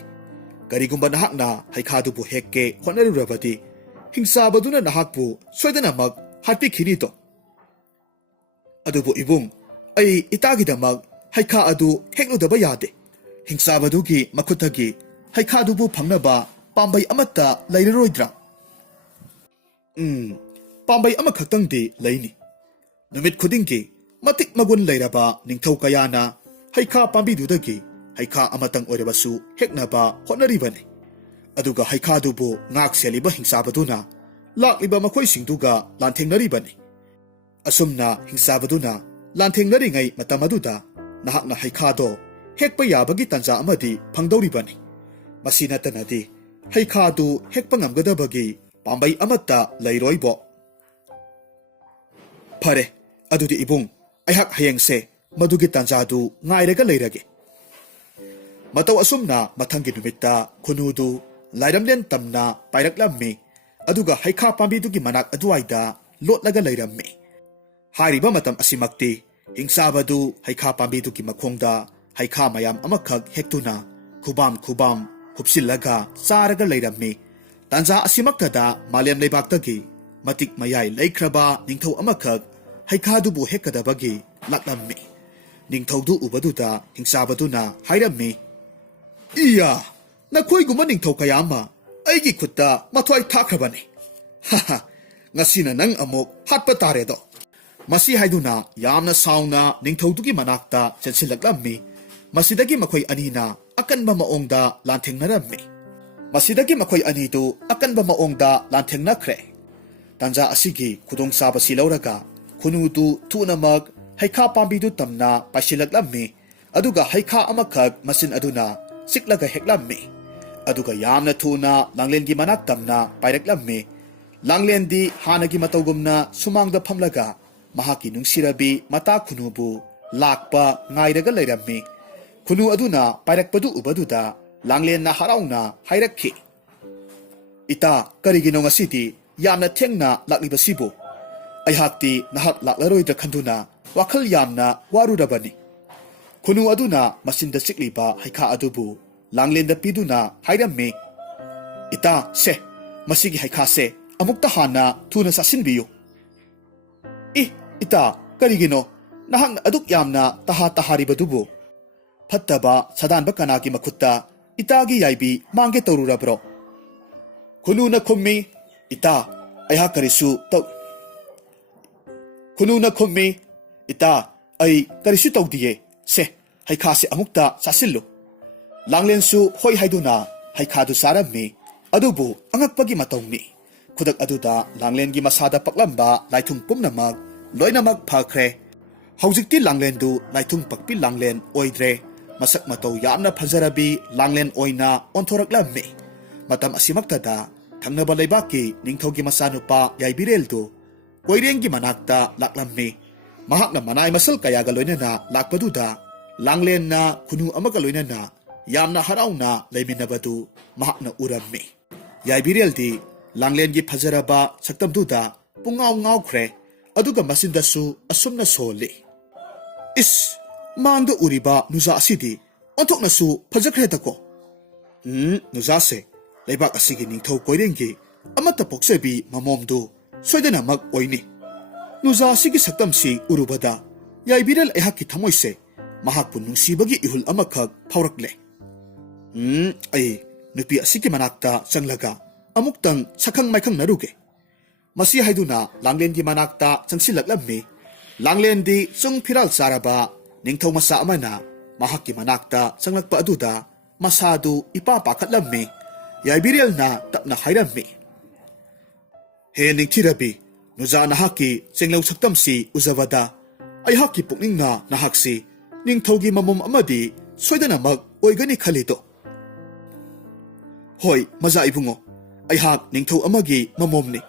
ꯀꯔꯤꯒꯨꯝꯕ ꯅꯍꯥꯛꯅ ꯍꯩꯈꯥꯗꯨꯕꯨ ꯍꯦꯛꯀꯦ ꯍꯣꯠꯅꯔꯨꯔꯕꯗꯤ ꯍꯤꯡꯆꯥꯕꯗꯨꯅ ꯅꯍꯥꯛꯄꯨ ꯁꯣꯏꯗꯅꯃꯛ ꯍꯥꯠꯄꯤꯈꯤꯅꯤꯗꯣ ꯑꯗꯨꯕꯨ ꯏꯕꯨꯡ ꯑꯩ ꯏꯇꯥꯒꯤꯗꯃꯛ ꯍꯩꯈꯥ ꯑꯗꯨ ꯍꯦꯛꯂꯨꯗꯕ ꯌꯥꯗꯦ ꯍꯤꯡꯆꯥꯕꯗꯨꯒꯤ ꯃꯈꯨꯠꯇꯒꯤ ꯍꯩꯈꯥꯗꯨꯕꯨ ꯐꯪꯅꯕ ꯄꯥꯝꯕꯩ ꯑꯃꯠꯇ ꯂꯩꯔꯔꯣꯏꯗ꯭ꯔꯥ ꯄꯥꯝꯕꯩ ꯑꯃꯈꯛꯇꯪꯗꯤ ꯂꯩꯅꯤ ꯅꯨꯃꯤꯠ ꯈꯨꯗꯤꯡꯒꯤ ꯃꯇꯤꯛ ꯃꯒꯨꯟ ꯂꯩꯔꯕ ꯅꯤꯡꯊꯧ ꯀꯌꯥꯅ ꯍꯩꯈꯥ ꯄꯥꯝꯕꯤꯗꯨꯗꯒꯤ ꯍꯩꯈꯥ ꯑꯃꯇꯪ ꯑꯣꯏꯔꯕꯁꯨ ꯍꯦꯛꯅꯕ ꯍꯣꯠꯅꯔꯤꯕꯅꯤ ꯑꯗꯨꯒ ꯍꯩꯈꯥꯗꯨꯕꯨ ꯉꯥꯛ ꯁꯦꯜꯂꯤꯕ ꯍꯤꯡꯆꯥꯕꯗꯨꯅ ꯂꯥꯛꯂꯤꯕ ꯃꯈꯣꯏꯁꯤꯡꯗꯨꯒ ꯂꯥꯟꯊꯦꯡꯅꯔꯤꯕꯅꯤ ꯑꯁꯨꯝꯅ ꯍꯤꯡꯆꯥꯕꯗꯨꯅ ꯂꯥꯟꯊꯦꯡꯅꯔꯤꯉꯩ ꯃꯇꯝ ꯑꯗꯨꯗ ꯅꯍꯥꯛꯅ ꯍꯩꯈꯥꯗꯣ ꯍꯦꯛꯄ ꯌꯥꯕꯒꯤ ꯇꯥꯟꯖꯥ ꯑꯃꯗꯤ ꯐꯪꯗꯧꯔꯤꯕꯅꯤ ꯃꯁꯤ ꯅꯠꯇꯅꯗꯤ ꯍꯩꯈꯥꯗꯨ ꯍꯦꯛꯄ ꯉꯝꯒꯗꯕꯒꯤ ꯄꯥꯝꯕꯩ ꯑꯃꯠꯇ ꯂꯩꯔꯣꯏꯕꯣ ꯐꯔꯦ ꯑꯗꯨꯗꯤ ꯏꯕꯨꯡ ꯑꯩꯍꯥꯛ ꯍꯌꯦꯡꯁꯦ ꯃꯗꯨꯒꯤ ꯇꯥꯟꯖꯥꯗꯨ ꯉꯥꯏꯔꯒ ꯂꯩꯔꯒꯦ ꯃꯇꯧ ꯑꯁꯨꯝꯅ ꯃꯊꯪꯒꯤ ꯅꯨꯃꯤꯠꯇ ꯈꯨꯅꯨꯗꯨ ꯂꯥꯏꯔꯝꯂꯦꯟ ꯇꯝꯅ ꯄꯥꯏꯔꯛꯂꯝꯃꯤ ꯑꯗꯨꯒ ꯍꯩꯈꯥ ꯄꯥꯝꯕꯤꯗꯨꯒꯤ ꯃꯅꯥꯛ ꯑꯗꯨꯋꯥꯏꯗ ꯂꯣꯠꯂꯒ ꯂꯩꯔꯝꯃꯤ ꯍꯥꯏꯔꯤꯕ ꯃꯇꯝ ꯑꯁꯤꯃꯛꯇꯤ ꯍꯤꯡꯆꯥꯕꯗꯨ ꯍꯩꯈꯥ ꯄꯥꯝꯕꯤꯗꯨꯒꯤ ꯃꯈꯣꯡꯗ ꯍꯩꯈꯥ ꯃꯌꯥꯝ ꯑꯃꯈꯛ ꯍꯦꯛꯇꯨꯅ ꯈꯨꯕꯥꯝ ꯍꯨꯞꯁꯤꯜꯂꯒ ꯆꯥꯔꯒ ꯂꯩꯔꯝꯃꯤ ꯇꯥꯟꯖꯥ ꯑꯁꯤꯃꯛꯇꯗ ꯃꯥꯂꯦꯝ ꯂꯩꯕꯥꯛꯇꯒꯤ ꯃꯇꯤꯛ ꯃꯌꯥꯏ ꯂꯩꯈ꯭ꯔꯕ ꯅꯤꯡꯊꯧ ꯑꯃꯈꯛ ꯍꯩꯈꯥꯗꯨꯕꯨ ꯍꯦꯛꯀꯗꯕꯒꯤ ꯂꯥꯛꯂꯝꯃꯤ ꯅꯤꯡꯊꯧꯗꯨ ꯎꯕꯗꯨꯗ ꯍꯤꯡꯆꯥꯕꯗꯨꯅ ꯍꯥꯏꯔꯝꯃꯤ ꯏꯌꯥ ꯅꯈꯣꯏꯒꯨꯝꯕ ꯅꯤꯡꯊꯧ ꯀꯌꯥ ꯑꯃ ꯑꯩꯒꯤ ꯈꯨꯠꯇ ꯃꯊ꯭ꯋꯥꯏ ꯊꯥꯈ꯭ꯔꯕꯅꯤ ꯍꯥꯍꯥ ꯉꯁꯤꯅ ꯅꯪ ꯑꯃꯨꯛ ꯍꯥꯠꯄ ꯇꯥꯔꯦꯗꯣ ꯃꯁꯤ ꯍꯥꯏꯗꯨꯅ ꯌꯥꯝꯅ ꯁꯥꯎꯅ ꯅꯤꯡꯊꯧꯗꯨꯒꯤ ꯃꯅꯥꯛꯇ ꯆꯦꯟꯁꯤꯜꯂꯛꯂꯝꯃꯤ ꯃꯁꯤꯗꯒꯤ ꯃꯈꯣꯏ ꯑꯅꯤꯅ ꯑꯀꯟꯕ ꯃꯑꯣꯡꯗ ꯂꯥꯟꯊꯦꯡꯅꯔꯝꯃꯤ ꯃꯁꯤꯗꯒꯤ ꯃꯈꯣꯏ ꯑꯅꯤꯗꯨ ꯑꯀꯟꯕ ꯃꯑꯣꯡꯗ ꯂꯥꯟꯊꯦꯡꯅꯈ꯭ꯔꯦ ꯇꯥꯟꯖꯥ ꯑꯁꯤꯒꯤ ꯈꯨꯗꯣꯡꯆꯥꯕꯁꯤ ꯂꯧꯔꯒ ꯈꯨꯅꯨꯗꯨ ꯊꯨꯅꯃꯛ ꯍꯩꯈꯥ ꯄꯥꯝꯕꯤꯗꯨ ꯇꯝꯅ ꯄꯥꯏꯁꯤꯜꯂꯛꯂꯝꯃꯤ ꯑꯗꯨꯒ ꯍꯩꯈꯥ ꯑꯃꯈꯛ ꯃꯆꯤꯟ ꯑꯗꯨꯅ ꯆꯤꯛꯂꯒ ꯍꯦꯛꯂꯝꯃꯤ ꯑꯗꯨꯒ ꯌꯥꯝꯅ ꯊꯨꯅ ꯂꯥꯡꯂꯦꯟꯒꯤ ꯃꯅꯥꯛ ꯇꯝꯅ ꯄꯥꯏꯔꯛꯂꯝꯃꯤ ꯂꯥꯡꯂꯦꯟꯗꯤ ꯍꯥꯟꯅꯒꯤ ꯃꯇꯧꯒꯨꯝꯅ ꯁꯨꯃꯥꯡꯗ ꯐꯝꯂꯒ ꯃꯍꯥꯛꯀꯤ ꯅꯨꯡꯁꯤꯔꯕꯤ ꯃꯇꯥ ꯈꯨꯅꯨꯕꯨ ꯂꯥꯛꯄ ꯉꯥꯏꯔꯒ ꯂꯩꯔꯝꯃꯤ ꯈꯨꯅꯨ ꯑꯗꯨꯅ ꯄꯥꯏꯔꯛꯄꯗꯨ ꯎꯕꯗꯨꯗ ꯂꯥꯡꯂꯦꯟꯅ ꯍꯔꯥꯎꯅ ꯍꯥꯏꯔꯛꯈꯤ ꯏꯇꯥ ꯀꯔꯤꯒꯤꯅꯣ ꯉꯁꯤꯗꯤ ꯌꯥꯝꯅ ꯊꯦꯡꯅ ꯂꯥꯛꯂꯤꯕꯁꯤꯕꯨ ꯑꯩꯍꯥꯛꯇꯤ ꯅꯍꯥꯛ ꯂꯥꯛꯂꯔꯣꯏꯗ꯭ꯔꯥ ꯈꯟꯗꯨꯅ ꯋꯥꯈꯜ ꯌꯥꯝꯅ ꯋꯥꯔꯨꯔꯕꯅꯤ ꯈꯨꯅꯨ ꯑꯗꯨꯅ ꯃꯆꯤꯟꯗ ꯆꯤꯛꯂꯤꯕ ꯍꯩꯈꯥ ꯑꯗꯨꯕꯨ ꯂꯥꯡꯂꯦꯟꯗ ꯄꯤꯗꯨꯅ ꯍꯥꯏꯔꯝꯃꯤ ꯏꯇꯥ ꯁꯦ ꯃꯁꯤꯒꯤ ꯍꯩꯈꯥꯁꯦ ꯑꯃꯨꯛꯇ ꯍꯥꯟꯅ ꯊꯨꯅ ꯆꯥꯁꯤꯟꯕꯤꯌꯨ ꯏꯇꯥ ꯀꯔꯤꯒꯤꯅꯣ ꯅꯍꯥꯛꯅ ꯑꯗꯨꯛ ꯌꯥꯝꯅ ꯇꯍꯥꯔꯤꯕꯗꯨꯕꯨ ꯐꯠꯇꯕ ꯁꯥꯗꯥꯟꯕ ꯀꯅꯥꯒꯤ ꯃꯈꯨꯠꯇ ꯏꯇꯥꯒꯤ ꯌꯥꯏꯕꯤ ꯃꯥꯡꯒꯦ ꯇꯧꯔꯨꯔꯕ꯭ꯔꯣ ꯈꯨꯅꯨꯅ ꯈꯨꯝꯃꯤ ꯏꯇꯥ ꯑꯩꯍꯥꯛ ꯀꯔꯤꯁꯨ ꯈꯨꯅꯨꯅ ꯈꯨꯝꯃꯤ ꯏꯇꯥ ꯑꯩ ꯀꯔꯤꯁꯨ ꯇꯧꯗꯤꯌꯦ ꯁꯦ ꯍꯩꯈꯥꯁꯦ ꯑꯃꯨꯛꯇ ꯆꯥꯁꯤꯜꯂꯨ ꯂꯥꯡꯂꯦꯟꯁꯨ ꯍꯣꯏ ꯍꯥꯏꯗꯨꯅ ꯍꯩꯈꯥꯗꯨ ꯆꯥꯔꯝꯃꯤ ꯑꯗꯨꯕꯨ ꯑꯉꯛꯄꯒꯤ ꯃꯇꯧꯅꯤ ꯈꯨꯗꯛ ꯑꯗꯨꯗ ꯂꯥꯡꯂꯦꯟꯒꯤ ꯃꯁꯥꯗ ꯄꯛꯂꯝꯕ ꯂꯥꯏꯊꯨꯡ ꯄꯨꯝꯅꯃꯛ ꯂꯣꯏꯅꯃꯛ ꯐꯈ꯭ꯔꯦ ꯍꯧꯖꯤꯛꯇꯤ ꯂꯥꯡꯂꯦꯟꯗꯨ ꯂꯥꯏꯊꯨꯡ ꯄꯛꯄꯤ ꯂꯥꯡꯂꯦꯟ ꯑꯣꯏꯗ꯭ꯔꯦ ꯃꯁꯛ ꯃꯇꯧ ꯌꯥꯝꯅ ꯐꯖꯔꯕꯤ ꯂꯥꯡꯂꯦꯟ ꯑꯣꯏꯅ ꯑꯣꯟꯊꯣꯔꯛꯂꯝꯃꯤ ꯃꯇꯝ ꯑꯁꯤꯃꯛꯇꯗ ꯊꯪꯅꯕ ꯂꯩꯕꯥꯛꯀꯤ ꯅꯤꯡꯊꯧꯒꯤ ꯃꯆꯥꯅꯨꯄꯥ ꯌꯥꯏꯕꯤꯔꯦꯜꯗꯨ ꯀꯣꯏꯔꯦꯡꯒꯤ ꯃꯅꯥꯛꯇ ꯂꯥꯛꯂꯝꯃꯤ ꯃꯍꯥꯛꯅ ꯃꯅꯥꯏ ꯃꯁꯜ ꯀꯌꯥꯒ ꯂꯣꯏꯅꯅ ꯂꯥꯛꯄꯗꯨꯗ ꯂꯥꯡꯂꯦꯟꯅ ꯈꯨꯅꯨ ꯑꯃꯒ ꯂꯣꯏꯅꯅ ꯌꯥꯝꯅ ꯍꯔꯥꯎꯅ ꯂꯩꯃꯤꯟꯅꯕꯗꯨ ꯃꯍꯥꯛꯅ ꯎꯔꯝꯃꯤ ꯌꯥꯏꯕꯤꯔꯦꯜꯗꯤ ꯂꯥꯡꯂꯦꯟꯒꯤ ꯐꯖꯔꯕ ꯁꯛꯇꯝꯗꯨꯗ ꯄꯨꯡꯉꯥꯎ ꯉꯥꯎꯈ꯭ꯔꯦ ꯑꯗꯨꯒ ꯃꯆꯤꯟꯗꯁꯨ ꯑꯁꯨꯝꯅ ꯁꯣꯜꯂꯤ ꯏꯁ ꯃꯥꯡꯗ ꯎꯔꯤꯕ ꯅꯨꯖꯥ ꯑꯁꯤꯗꯤ ꯑꯣꯟꯊꯣꯛꯅꯁꯨ ꯐꯖꯈ꯭ꯔꯦꯗꯀꯣ ꯅꯨꯖꯥꯁꯦ ꯂꯩꯕꯥꯛ ꯑꯁꯤꯒꯤ ꯅꯤꯡꯊꯧ ꯀꯣꯏꯔꯦꯡꯒꯤ ꯑꯃꯠꯇ ꯄꯣꯛꯆꯕꯤ ꯃꯃꯣꯝꯗꯨ ꯁꯣꯏꯗꯅꯃꯛ ꯑꯣꯏꯅꯤ ꯅꯨꯖꯥ ꯑꯁꯤꯒꯤ ꯁꯛꯇꯝꯁꯤ ꯎꯔꯨꯕꯗ ꯌꯥꯏꯕꯤꯔꯦꯜ ꯑꯩꯍꯥꯛꯀꯤ ꯊꯃꯣꯏꯁꯦ ꯃꯍꯥꯛꯄꯨ ꯅꯨꯡꯁꯤꯕꯒꯤ ꯏꯍꯨꯜ ꯑꯃꯈꯛ ꯐꯥꯎꯔꯛꯂꯦ ꯑꯩ ꯅꯨꯄꯤ ꯑꯁꯤꯒꯤ ꯃꯅꯥꯛꯇ ꯆꯪꯂꯒ ꯑꯃꯨꯛꯇꯪ ꯁꯛꯈꯪ ꯃꯥꯏꯈꯪꯅꯔꯨꯒꯦ ꯃꯁꯤ ꯍꯥꯏꯗꯨꯅ ꯂꯥꯡꯂꯦꯟꯒꯤ ꯃꯅꯥꯛꯇ ꯆꯪꯁꯤꯜꯂꯛꯂꯝꯃꯤ ꯂꯥꯡꯂꯦꯟꯗꯤ ꯆꯨꯡ ꯐꯤꯔꯥꯜ ꯆꯥꯔꯕ ꯅꯤꯡꯊꯧ ꯃꯆꯥ ꯑꯃꯅ ꯃꯍꯥꯛꯀꯤ ꯃꯅꯥꯛꯇ ꯆꯪꯂꯛꯄ ꯑꯗꯨꯗ ꯃꯁꯥꯗꯨ ꯏꯄꯥ ꯄꯥꯈꯠꯂꯝꯃꯤ ꯌꯥꯏꯕꯤꯔꯦꯜꯅ ꯇꯞꯅ ꯍꯥꯏꯔꯝꯃꯤ ꯍꯦ ꯅꯤꯡꯊꯤꯔꯕꯤ ꯅꯨꯖꯥ ꯅꯍꯥꯛꯀꯤ ꯆꯦꯡꯂꯧ ꯁꯛꯇꯝꯁꯤ ꯎꯖꯕꯗ ꯑꯩꯍꯥꯛꯀꯤ ꯄꯨꯛꯅꯤꯡꯅ ꯅꯍꯥꯛꯁꯤ ꯅꯤꯡꯊꯧꯒꯤ ꯃꯃꯣꯝ ꯑꯃꯗꯤ ꯁꯣꯏꯗꯅꯃꯛ ꯑꯣꯏꯒꯅꯤ ꯈꯜꯂꯤꯗꯣ ꯍꯣꯏ ꯃꯖꯥ ꯏꯕꯨꯡꯉꯣ ꯑꯩꯍꯥꯛ ꯅꯤꯡꯊꯧ ꯑꯃꯒꯤ ꯃꯃꯣꯝꯅꯤ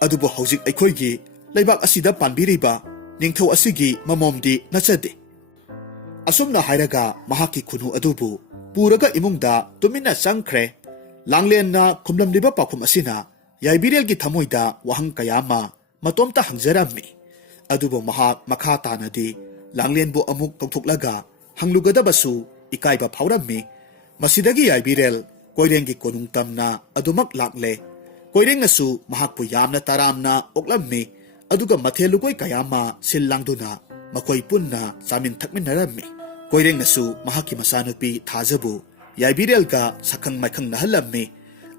ꯑꯗꯨꯕꯨ ꯍꯧꯖꯤꯛ ꯑꯩꯈꯣꯏꯒꯤ ꯂꯩꯕꯥꯛ ꯑꯁꯤꯗ ꯄꯥꯟꯕꯤꯔꯤꯕ ꯅꯤꯡꯊꯧ ꯑꯁꯤꯒꯤ ꯃꯃꯣꯝꯗꯤ ꯅꯠꯆꯗꯦ असुमना हायरगा महाकी खुनु अदुबु पुरगा इमुंगदा तुमिना संख्रे लांगलेनना खुमलमलिबा पाखुम असिना याइबिरेलगी थमोइदा वहंग कयामा मतोमता हंगजरामि अदुबु महाक मखा तानादि लांगलेनबु अमुक कौथुकलगा हंगलुगदबसु इकाइबा फावरम्मि मसिदगी याइबिरेल कोइरेंगी कोनुंगतमना अदुमक लाकले कोइरेंगनसु महाकपु यामना तारामना ओक्लम्मि अदुगा मथेलुगोय कयामा सिल्लांगदुना मकोई पुन्ना chowmein थकमिनरम्मि कोइरेंगनसु महाकी मसानुपी थाजबु याइबिरेलगा सखंग माइखंग नहलम्मि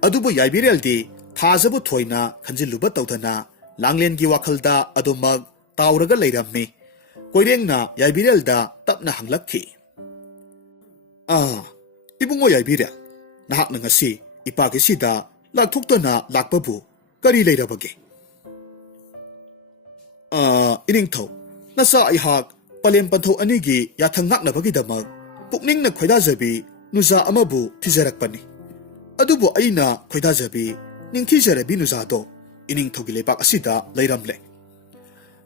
अदुबु याइबिरेलदी थाजबु थोइना खंजिलुबा तौदना लांगलेनगी वाखलदा अदुमक ताउरगा लैरम्मि कोइरेंगना याइबिरेलदा तपना हंगलक्खि Ibungo याइबिरेल नहाकना ngasi ipagi sida lakthoktana lakpabu kari leirabage iningthau nasa ihak palem pantho anigi yathang ngaknabagi damak pukningna khoidajabi nuza amabu thijarakpani adubu aina khoidajabi ningthijarabi nuzado iningthogi lepak asida leiramle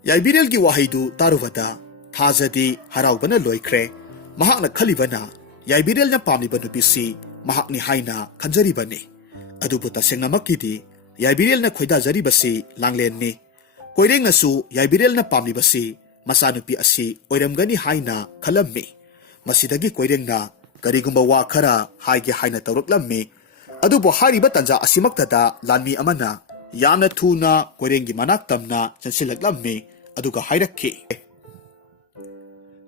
yaibirel gi wahaidu tarubada thajadi haraubana loikre mahakna khalibana yaibirel na pamliba nupisi mahakni haina khanjaribani adubu tasengnamakidi yaibirel na khoidajaribasi langlenni koirengnasu yaibirel na pamlibasi masanupi asi oiramgani haina khalammi masidagi koirengna karigumba wa khara haige haina tawraklammi adubu hariba tanja asimaktada lanmi amana yamna thuna koirengi manak tamna chansilaklammi aduga hairakki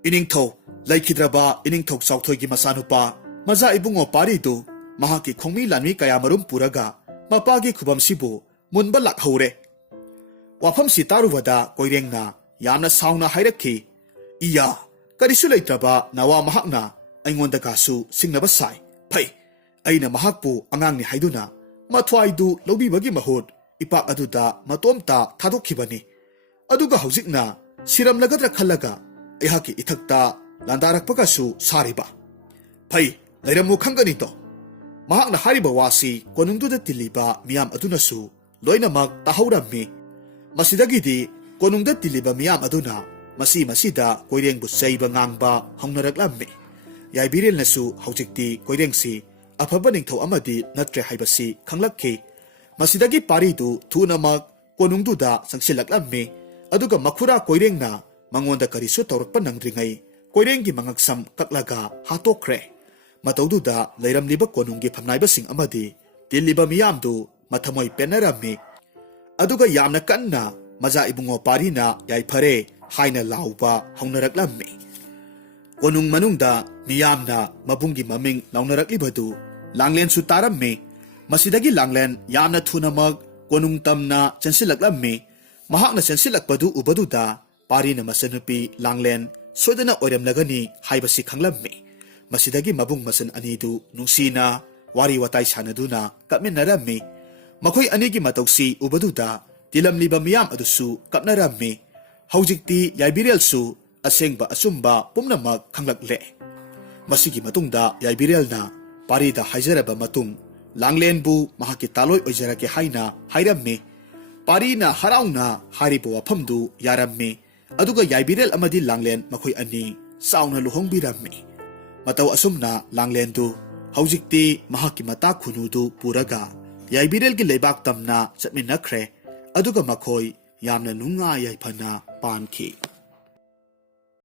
iningtho laikhidraba iningtho chawthoigi masanupa maza ibungo paridu mahaki khongmi lanmi kayamarum puraga mapagi khubam sibu munba lakhore wafam sitaruvada koirengna yamna sauna hairakki iya karisu leitraba nawa mahakna aingonda gasu singnaba sai phai aina mahakpu angangni haiduna mathwaidu lobibagi mahut ipak aduda matomta thadokhibani aduga haujikna siramlagadra khallaga ehaki ithakta landarakpagasu sariba phai lairamu khangani to mahakna hariba wasi konungduda tiliba miyam adunasu loinamak tahaurammi masidagidi konungda tiliba miyam aduna masida koirengbu saiba ngangba hongnaraklammi yaibirel nasu haujikti koirengsi afaba ningthau amadi natre haibasi khanglakki masidagi paridu thunamak konungduda sangsilaklammi aduga makhura koirengna mangonda karisu tawrakpa nangdringai koirengi mangaksam kaklaga hatokre mataududa leiramliba konunggi phamnaibasing amadi tiliba miyamdu mathamoi penarammi aduga yamna kanna maza ibungo parina yaifare haina lauba hongnaraklammi konung manungda miyamna mabungi maming launaraklibadu langlen su tarammi masidagi langlen yamna thunamak konung tamna chansilaklammi mahakna chansilakpadu ubaduda parina masanupi langlen sodana oiramlagani haibasi khanglammi masidagi mabung masan anidu nungsina wari watai sanaduna kapminarammi makhoi anigi matausi ubaduda tilamliba miyam adusu kapnarammi haujikti yaibirel su asengba asumba pumnamak khanglakle masigi matungda yaibirel na parida haijaraba matung langlen bu mahaki taloi oijarake haina hairammi parina harauna haribo wafamdu yarammi aduga yaibirel amadi langlen makhoi ani sauna luhongbirammi matau asumna langlen du haujikti mahaki mata khunudu puraga yaibirel gi lebak tamna chatminakhre aduga makhoi yamna nunga yaifana panki